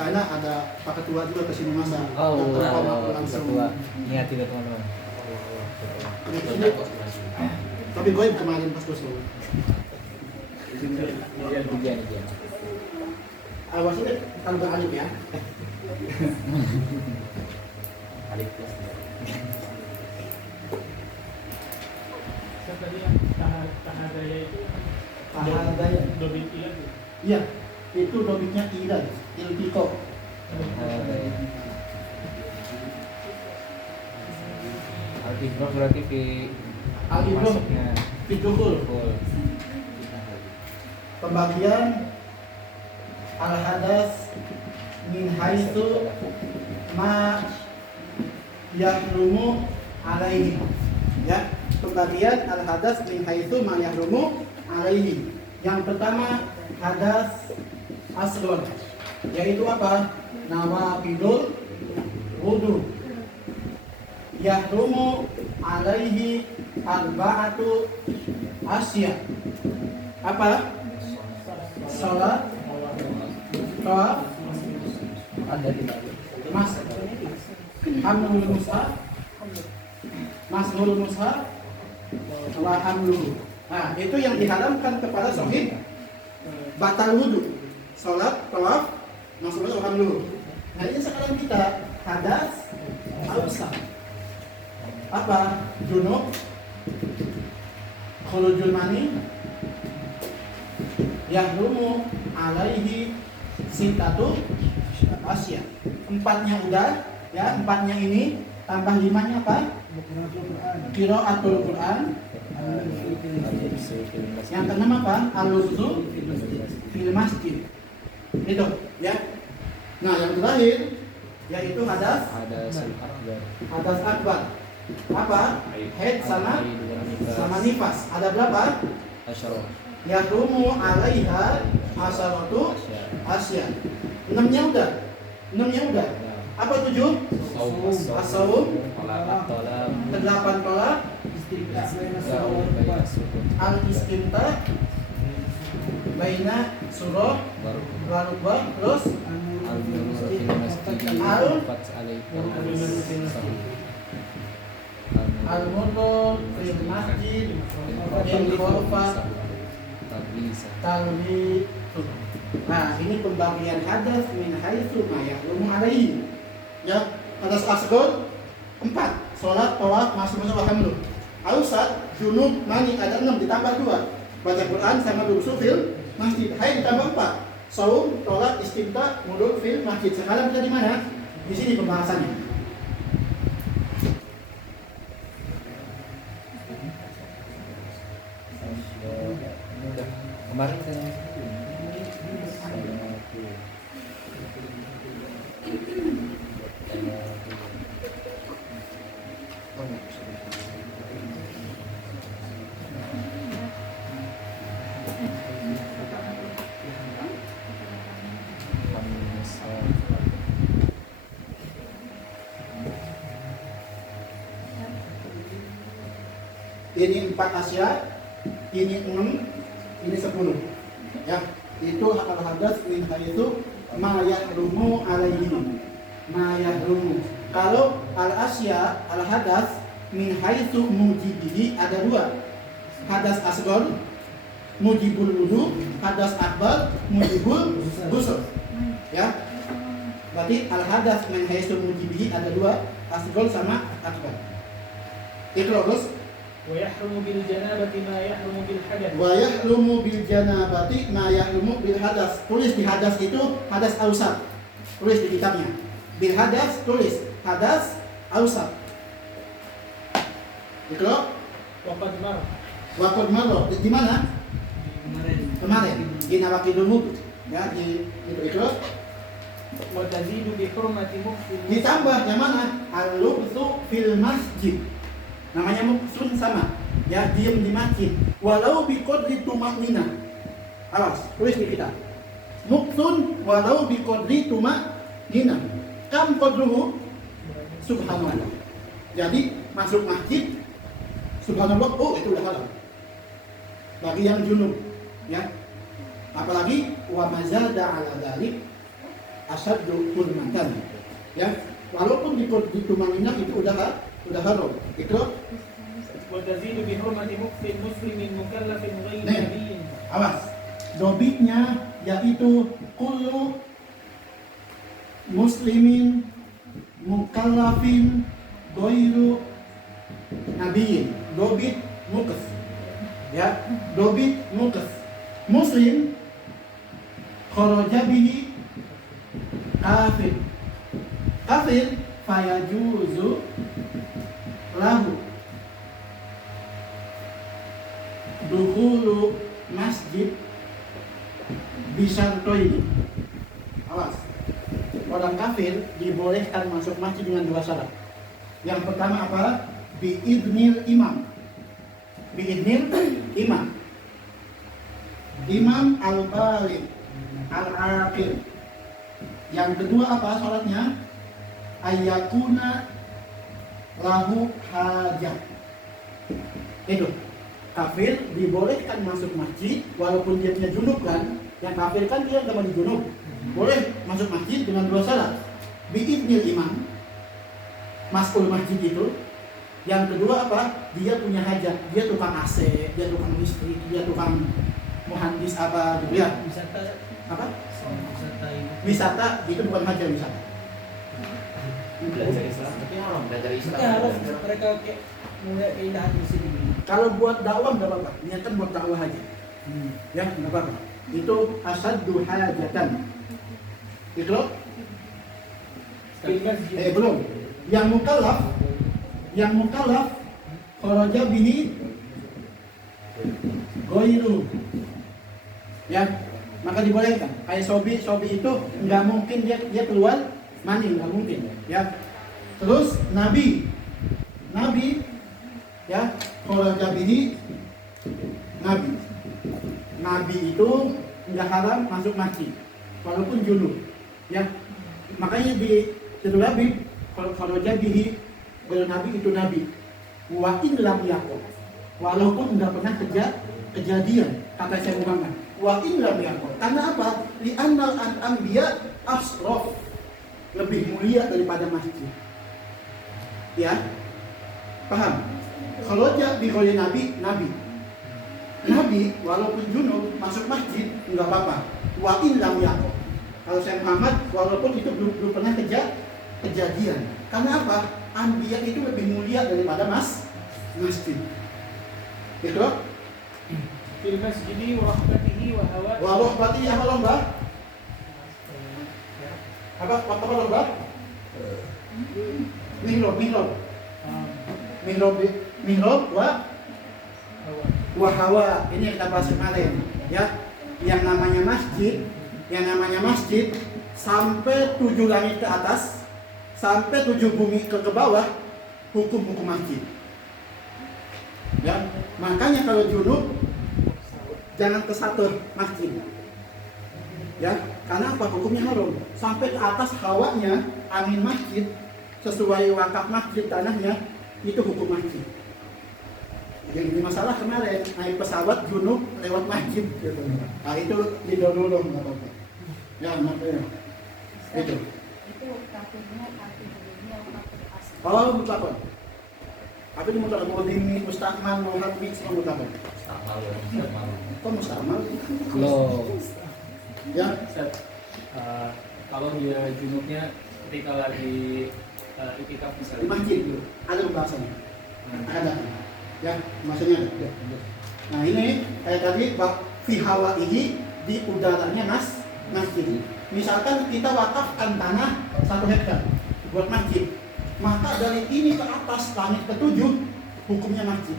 Karena ada Pak Ketua juga kesini masa. Oh, langsung. ketua. Ingatin ya teman-teman. Ini, tapi gue kemarin pas gue solo. Ujian. Awas ini kalau beralih ya. Alif plus. Saya tadi yang tahadaya itu Tahadaya. dobit ilan. Iya, itu dobitnya ilal, iltiko. Al-Ibrah berarti di Al-Ibrah. masuknya. Fitukul. Betul. Pembagian al-hadas min haitsu ma yahrumu alaihi. Ya, pembagian al-hadas min haitsu ma yahrumu alaihi. Yang pertama hadas asghar, yaitu apa? Nawaqidul wudu. Yahrumu alaihi arba'atu asya. Apa? Salat, tawaf, mas, hamlul mushaf, masnul mushaf, wa hamluhu. Nah, itu yang diharamkan kepada sahih batal wudu. Salat, tawaf, masnul wa hamluhu. Nah, ini sekarang kita hadas ausar. Apa? Junub, khurujul mani, yahrumu alaihi sintatu asya. Empatnya udah, ya, empatnya ini tambah limanya apa? Qiraatul Quran. Yang keenam apa? Al-wudu fil masjid. Itu, ya. Nah, yang terakhir yaitu hadas akbar. Apa? Haid sama nifas. Ada berapa? Yahrumu alaiha asharatu asya. 6-nya udah. Apa 7? As-sawm, 8 tolak, al-istimta, baina surah, warubah, terus al-murdur fil masjid, il-khurfat, talwi. Nah, ini pembagian hadas min haitsu ma yahrumu alaihi. Ya, hadas asghar 4, salat, tawaf, masuk wa hamlu. Ausat, junub, mani ada 6 ditambah 2. Baca Quran sama lusu fil masjid. Haid ditambah 4. Saum, tolak, istimta, mulut fil masjid. Sekarang kita di mana? Di sini pembahasannya. Kemarin saya ini 4 Asia, ini 6, ini 10. Ya, itu al-hadas min haitsu ma yahrumu alaihi. Ma yahrumu. Kalau al-asya, al-hadas min haitsu mujibihi ada 2. Hadas asghar, mujibul wudu, hadas akbar, mujibul ghusl. Ya. Berarti al-hadas min haitsu mujibihi ada 2, asghar sama akbar. Itu terus. Wa yahrumu bil janabati ma yahrumu bil hadath. Wa yahrumu bil janabati ma yahrumu bil hadas. Tulis di hadas itu hadas ausar. Tulis di kitabnya. Bil hadas tulis hadas ausar. Itu Waqad mar. Waqad marra. Di mana? Kemarin. Di nawaqidul wudu. Ya, di itu. Wa tazidu bi hurmati muhsin. Ditambah yang mana? Al-lubthu fil masjid. Namanya muksun sama, ya, diam di masjid. Walau biqadri tuma'nina. Awas, tulis di kita. Muksun walau biqadri tuma'nina. Kam qadruhu? Subhanallah. Jadi masuk masjid, subhanallah, oh itu udah halal. Bagi yang junub, ya. Apalagi wa mazada ala dzalik asyaddu hurmatan. Ya, walaupun biqadri tuma'nina itu udah haram. Itu وتزيد بحرمة مخفٍ مسلم مكلف غير Nih. نبي. Awas, dobitnya yaitu kullu muslimin mukallafin ghairu nabiyyin. Dobit mukas, ya, dobit mukas. Muslim kharaja bihi kafir. Kafir fayajuzu lahu dukhulu masjid bisyartoini. Awas, orang kafir dibolehkan masuk masjid dengan 2 syarat. Yang pertama apa? Biidnil imam. Biidnil imam. Imam al-baligh al-aqil. Yang kedua apa syaratnya? Ayyakuna lahu hajat. Itu kafir dibolehkan masuk masjid walaupun dia punya junub kan. Yang kafir kan dia nggak mandi junub, boleh masuk masjid dengan dua syarat. Biidnil imam, mas'ul masjid itu. Yang kedua apa? Dia punya hajat, dia tukang AC, dia tukang listrik, dia tukang muhandis apa gitu ya. Wisata. Apa? Wisata itu. Wisata itu bukan hajat wisata. Belajar Islam tapi haram belajar Islam. Kita harus mereka kayak melihat keindahan di sini. Kalau buat dakwah nggak apa-apa, niatan buat dakwah aja. Ya nggak apa-apa. Itu asaddu hajatan. Itu belum. Yang mukallaf kharaja bihi ghairu. Ya, maka dibolehkan. Kayak sobi itu nggak mungkin dia keluar mandi, nggak mungkin. Ya. Terus nabi ya kharaja bihi nabi itu nggak haram masuk masjid walaupun junub. Ya, makanya di Judul Nabi kalau bihi nabi itu nabi wa in lam yakun, walaupun nggak pernah kejadian kata saya Muhammad wa in lam yakun. Karena apa? Li annal anbiya asraf, lebih mulia daripada masjid. Ya, paham? Kalau di nabi walaupun junub masuk masjid nggak apa-apa. Wa in lam yakun. Kalau saya Muhammad walaupun itu belum pernah kejadian. Karena apa? Anbiya itu lebih mulia daripada masjid. Itu Fil masjidi wa rahmatihi wa hawa. wa rahmatihi apa lomba? Apa lomba? Mihrab wa hawa. Ini yang kita bahas kemarin, ya. Yang namanya masjid sampai 7 langit ke atas, sampai 7 bumi ke bawah, hukum masjid. Ya, makanya kalau junub jangan ke satu masjid. Ya, karena apa? Hukumnya haram. Sampai ke atas hawanya angin masjid sesuai wakaf masjid tanahnya, itu hukum masjid. Yang jadi masalah kemarin naik pesawat junub lewat masjid gitu. Nah itu didorong nggak apa-apa. Ya makanya itu. Itu kafirnya kafir asli. Oh mutlakon. Apa ini mutlakon? Mau dimi, mustakmal, mau habis, semua mutlakon. Mustakmal. Kok mustakmal? Loh. Ya. Kalau dia junubnya ketika lagi itikaf Di misalnya masjid ada pembahasannya. Ada. Ya, maksudnya ada. Nah ini kayak tadi fi hawa ini di udaranya masjid. Misalkan kita wakafkan tanah 1 hektar buat masjid, maka dari ini ke atas langit ke-7 hukumnya masjid.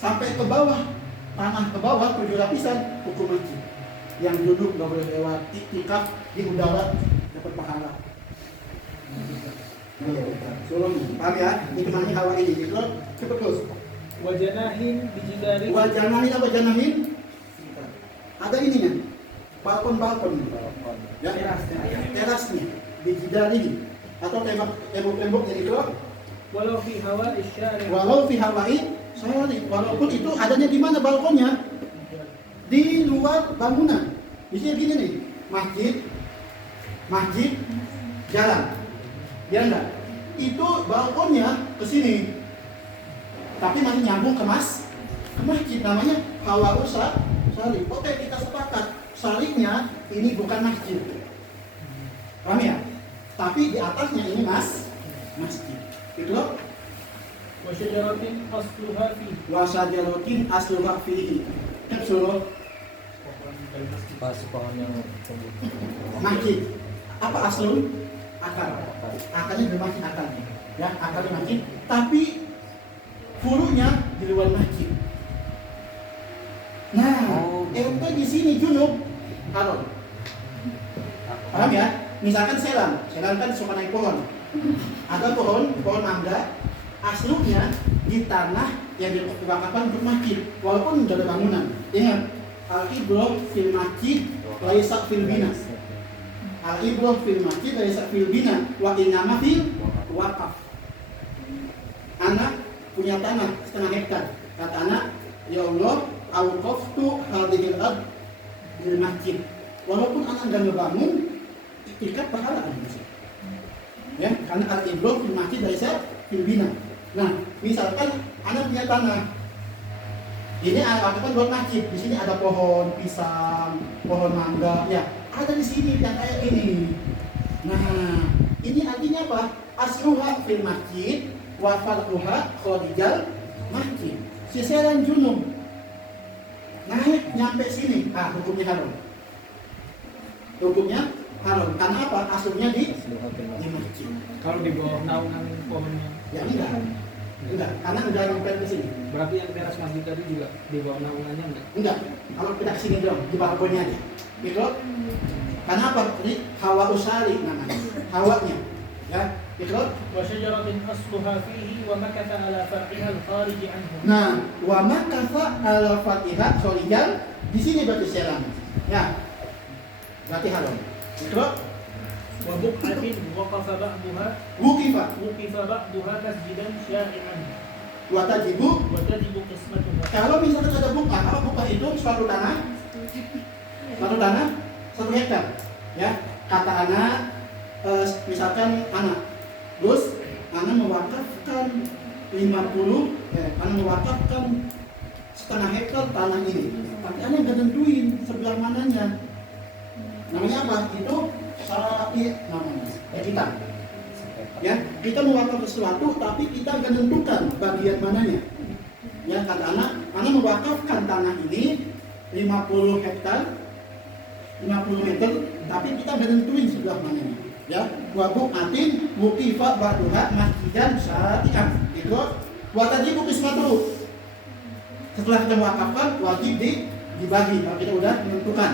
Sampai ke bawah, tanah ke bawah 7 lapisan hukum masjid. Yang duduk nggak boleh lewat, iktikaf di udara dapat pahala. Sulung, paham ya? Itu namanya hawa ini. Itu cepat terus. Wajanahin bijidari. Wajanahin apa janahin? Ada ininya, balkon, ya, terasnya, dijidari atau tembok-temboknya itu. Walau fi hawa isyari. Walau fi hawain, walaupun itu adanya di mana balkonnya? Di luar bangunan. Di sini gini nih, masjid, jalan, ya enggak? Itu balkonnya ke sini. Tapi masih nyambung ke masjid, namanya hawa syarif. Oke, kita sepakat syarifnya ini bukan masjid, paham ya? Tapi di atasnya ini masjid. Itu loh. Wasyajaratin asluha fi. Wasajarotin asluha fihi. Suruh Pas pohon yang tumbuh. masjid. Apa aslun? Akar. Akarnya di masjid akarnya. Ya, akar di masjid. Tapi furunya di luar masjid. Nah, ente di sini junub, haram. Paham ya? Misalkan selang kan suka naik pohon. Ada pohon mangga, aslunya di tanah yang diwakafkan untuk masjid, walaupun tidak ada bangunan. Ingat, al-ibrah fil masjid laisa fil bina. Al-ibrah fil masjid laisa fil bina wa innama fil wakaf. Anak punya tanah setengah hektar. Kata anak, ya Allah, awqaftu hadhil ard bil masjid. Walaupun anak enggak ngebangun, ikat pahala kan bisa. Ya, karena al-ibrah fil masjid laisa fil bina. Nah, misalkan anak punya tanah. Ini kan buat masjid. Di sini ada pohon pisang, pohon mangga, ya. Ada di sini yang kayak ini. Nah, ini artinya apa? Asluha fil masjid wa farquha kharijal masjid. Sisaran junub. Naik nyampe sini. Ah, hukumnya haram. Hukumnya haram. Karena apa? Aslunya di masjid. Kalau di bawah naungan pohonnya. Ya enggak, karena udah nyampe ke sini. Berarti yang teras masjid tadi juga di bawah naungannya enggak? Enggak, kalau kita kesini dong, di balkonnya aja. Gitu. Karena apa? Ini hawa usari namanya, hawanya. Ya, gitu. Wa syajaratin asluha fihi wa makatha ala farqiha al-kharij anhu. Nah, wa makatha ala fatiha kharijan di sini berarti selang. Ya. Berarti haram. Gitu. Wa buqatin waqafa ba'daha Wukifa ba'daha masjidan syari'an wa tajibu. wa tajibu qismatuha. Kalau misalkan ada buka, apa buka itu suatu tanah? Suatu tanah 1 hektar. Ya, kata anak misalkan anak, terus anak mewakafkan 50, anak mewakafkan setengah hektar tanah ini. Tapi anak nggak tentuin sebelah mananya. Namanya apa? Itu syara'i namanya. Ya kita. Ya, kita mewakaf sesuatu tapi kita nggak tentukan bagian mananya. Ya, kata anak mewakafkan tanah ini 50 hektar, 50 meter, tapi kita nggak tentuin sebelah mananya. Ya, wabu atin mukifa baduha masjidan syari'an. Itu wajib qismatu. Setelah kita mewakafkan wajib dibagi kalau kita udah menentukan.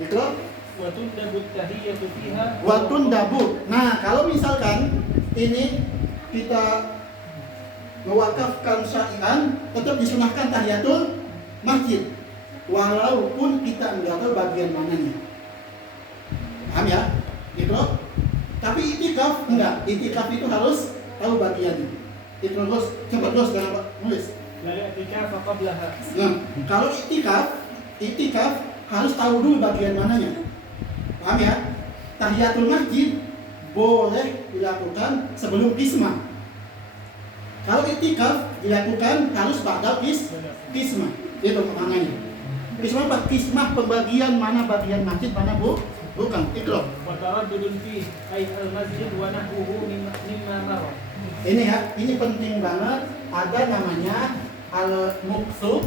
Itu Watun dabut tahiyyatu fiha. watun dabut. Nah, kalau misalkan ini kita mewakafkan syai'an, tetap disunahkan tahiyatul masjid, walaupun kita enggak tahu bagian mananya. Paham ya? Gitu. Tapi itikaf enggak. Itikaf itu harus tahu bagiannya. Itu terus coba terus jangan nulis. La i'tikaf qablaha. Nah, kalau itikaf harus tahu dulu bagian mananya. Paham ya? Tahiyatul masjid boleh dilakukan sebelum qismah. Kalau itikaf dilakukan harus ba'da qismah. Itu maknanya. Qismah apa? Qismah pembagian mana bagian masjid, mana bukan. Itu loh. Wa taraddudun fi ay al-masjid wa nahwuhu mimma marra. Ini ya, ini penting banget. Ada namanya al-muqsu,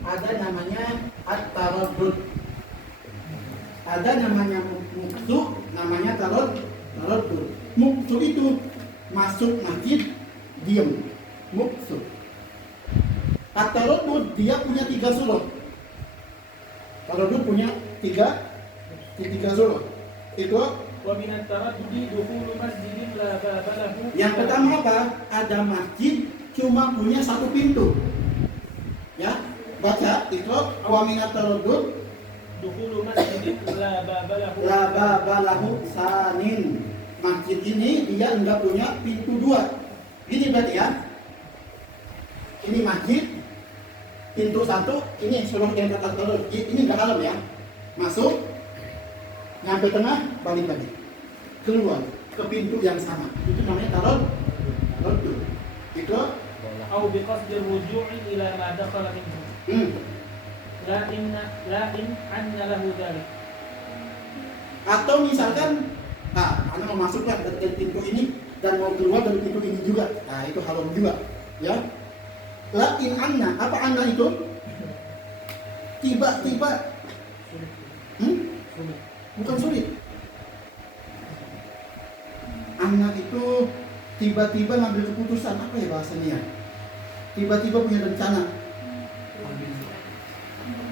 ada namanya at-taraddud. Ada namanya muqsu, namanya taraddud. Muqsu itu masuk masjid diam. Muqsu. At-taraddud dia punya 3 surut. Taraddud punya 3 surut. Itu Wa min at-taraddudi dukhulu masjidin la baba lahu. yang pertama apa? Ada masjid cuma punya 1 pintu. Ya, baca itu wa minat taraddud Dukhulu masjidin la baba lahu. la babalahu sanin. Masjid ini dia enggak punya pintu 2. Ini berarti ya. Ini masjid pintu 1, ini suruh yang kata taraddud. Ini enggak alam ya. Masuk nyampe tengah, balik lagi. Keluar ke pintu yang sama. Itu namanya taraddud. Itu Au biqasdi ruju'i ila ma dakhala minhu. La in anna lahu dzalik. atau misalkan anak mau masuk lah dari pintu ini dan mau keluar dari pintu ini juga. Nah, itu haram juga, ya. La in anna, apa anna itu? Tiba-tiba bukan sulit. Anna itu tiba-tiba ngambil keputusan, apa ya bahasanya ya? Tiba-tiba punya rencana,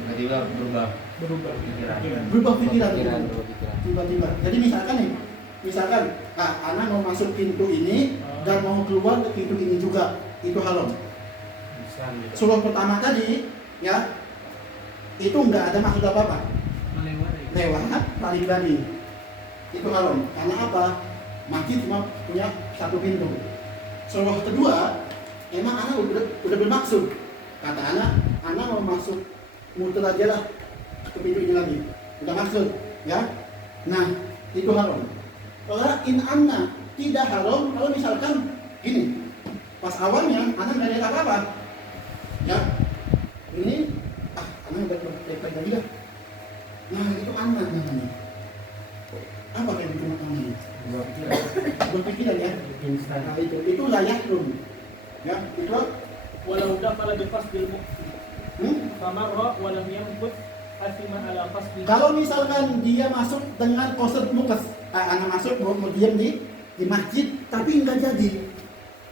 Tiba-tiba berubah Berubah pikiran. berubah pikiran. Pikiran. Tiba-tiba. Jadi misalkan nih, misalkan, anak mau masuk pintu ini dan mau keluar ke pintu ini juga, itu haram. Surah pertama tadi, ya, itu nggak ada maksud apa-apa. Lewat balik lagi, itu haram. Karena apa? Masjid cuma punya satu pintu. Surah kedua, emang anak udah bermaksud. Kata anak mau masuk, muter aja lah ke pintu ini lagi. Udah maksud, ya. Nah, itu haram. Kalau in anna tidak haram, kalau misalkan gini, pas awalnya anak nggak lihat apa-apa, ya, ini anak udah baik-baik lagi dah. Nah, itu anak namanya. Apa kayak gitu namanya? Berpikiran ya. Nah, itu layak dulu. Ya, itu walau dakhala bi qasdil famarra wa lam yamkut asima ala qasdi. kalau misalkan dia masuk dengan qasd mukas, anak masuk mau diam di masjid tapi enggak jadi,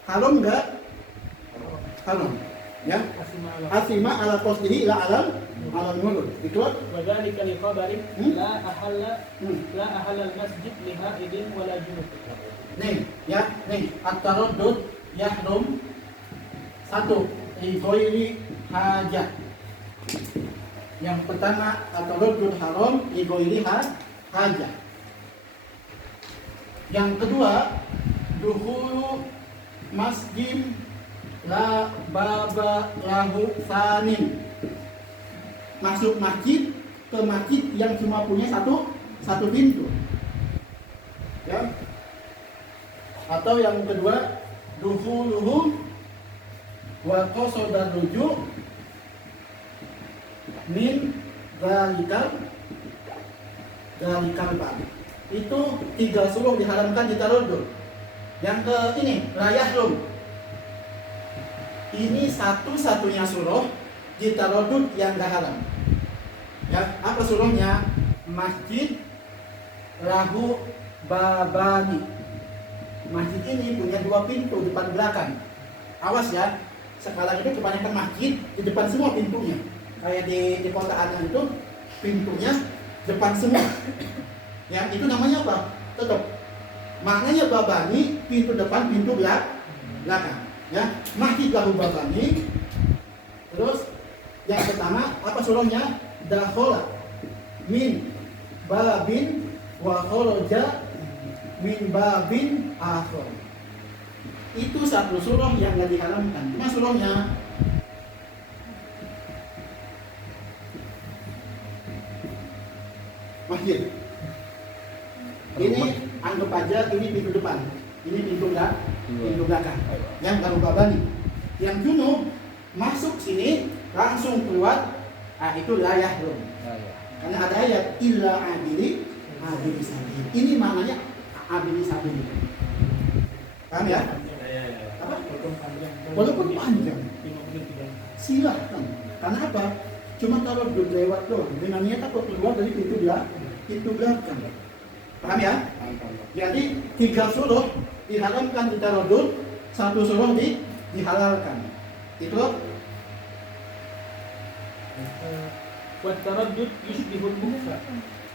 haram enggak? Haram. Ya. Asima ala qasdihi la alam murud. Itu wa dzalika li khabari la ahalla al-masjid li haidin wala junub. nih, ya, nih, at-taraddud yahrum. Satu, igoiri hajat. Yang pertama, at-taraddud haram, igoiri hajat. Yang kedua, dukhulu masjid la baba lahu sanin. Masuk masjid ke masjid yang cuma punya satu pintu. Ya. Atau yang kedua, dukhuluhum wa qasada rujuk min dalikal bab. Itu 3 surah diharamkan di taraddud. Yang ke ini layahrum. Ini satu-satunya surah di taraddud yang enggak haram. Ya, apa surahnya? Masjid lahu babani. Masjid ini punya 2 pintu depan belakang. Awas ya, sekarang ini kebanyakan masjid di depan semua pintunya. Kayak di kota Anak itu pintunya depan semua. Ya, itu namanya apa? Tetap. Maknanya babani, pintu depan, pintu belakang. Ya, masjid lahu babani. Terus yang pertama apa surahnya? Dakhala min babin wa kharaja min babin akhar. Itu satu surah yang nggak diharamkan. Cuma surahnya masjid. Ini anggap aja ini pintu depan, ini pintu belakang. Yang baru babani. Yang junub masuk sini langsung keluar, itu layah belum. Karena ada ayat illa abili sabil. Ini maknanya abili sabil. Paham ya? Apa? Walaupun panjang. Silahkan. Karena apa? Cuma kalau lewat doang. Dengannya takut keluar dari pintu belakang. Paham ya? Jadi 3 surah diharamkan di taraddud, 1 surah dihalalkan. Itu Wa taraddud yushbihul muksa.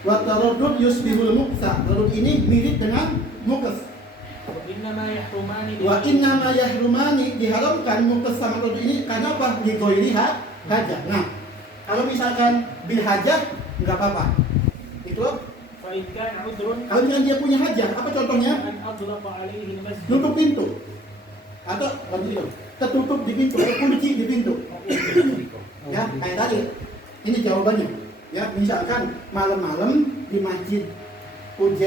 wa taraddud yusbihul muksa. Taraddud ini mirip dengan mukas. Wa innama yahrumani Wa inna ma yahrumani diharamkan mukas sama taraddud ini karena apa? Di ghairi hajat. Nah, kalau misalkan bil hajat enggak apa-apa. Itu fa in kana udrun kalau misalkan dia punya hajat, apa contohnya? an adlaqa alaihi al-masjid. Nutup pintu. Atau tertutup di pintu, atau kunci di pintu. Ya, kayak tadi. Ini jawabannya. Ya, misalkan malam-malam di masjid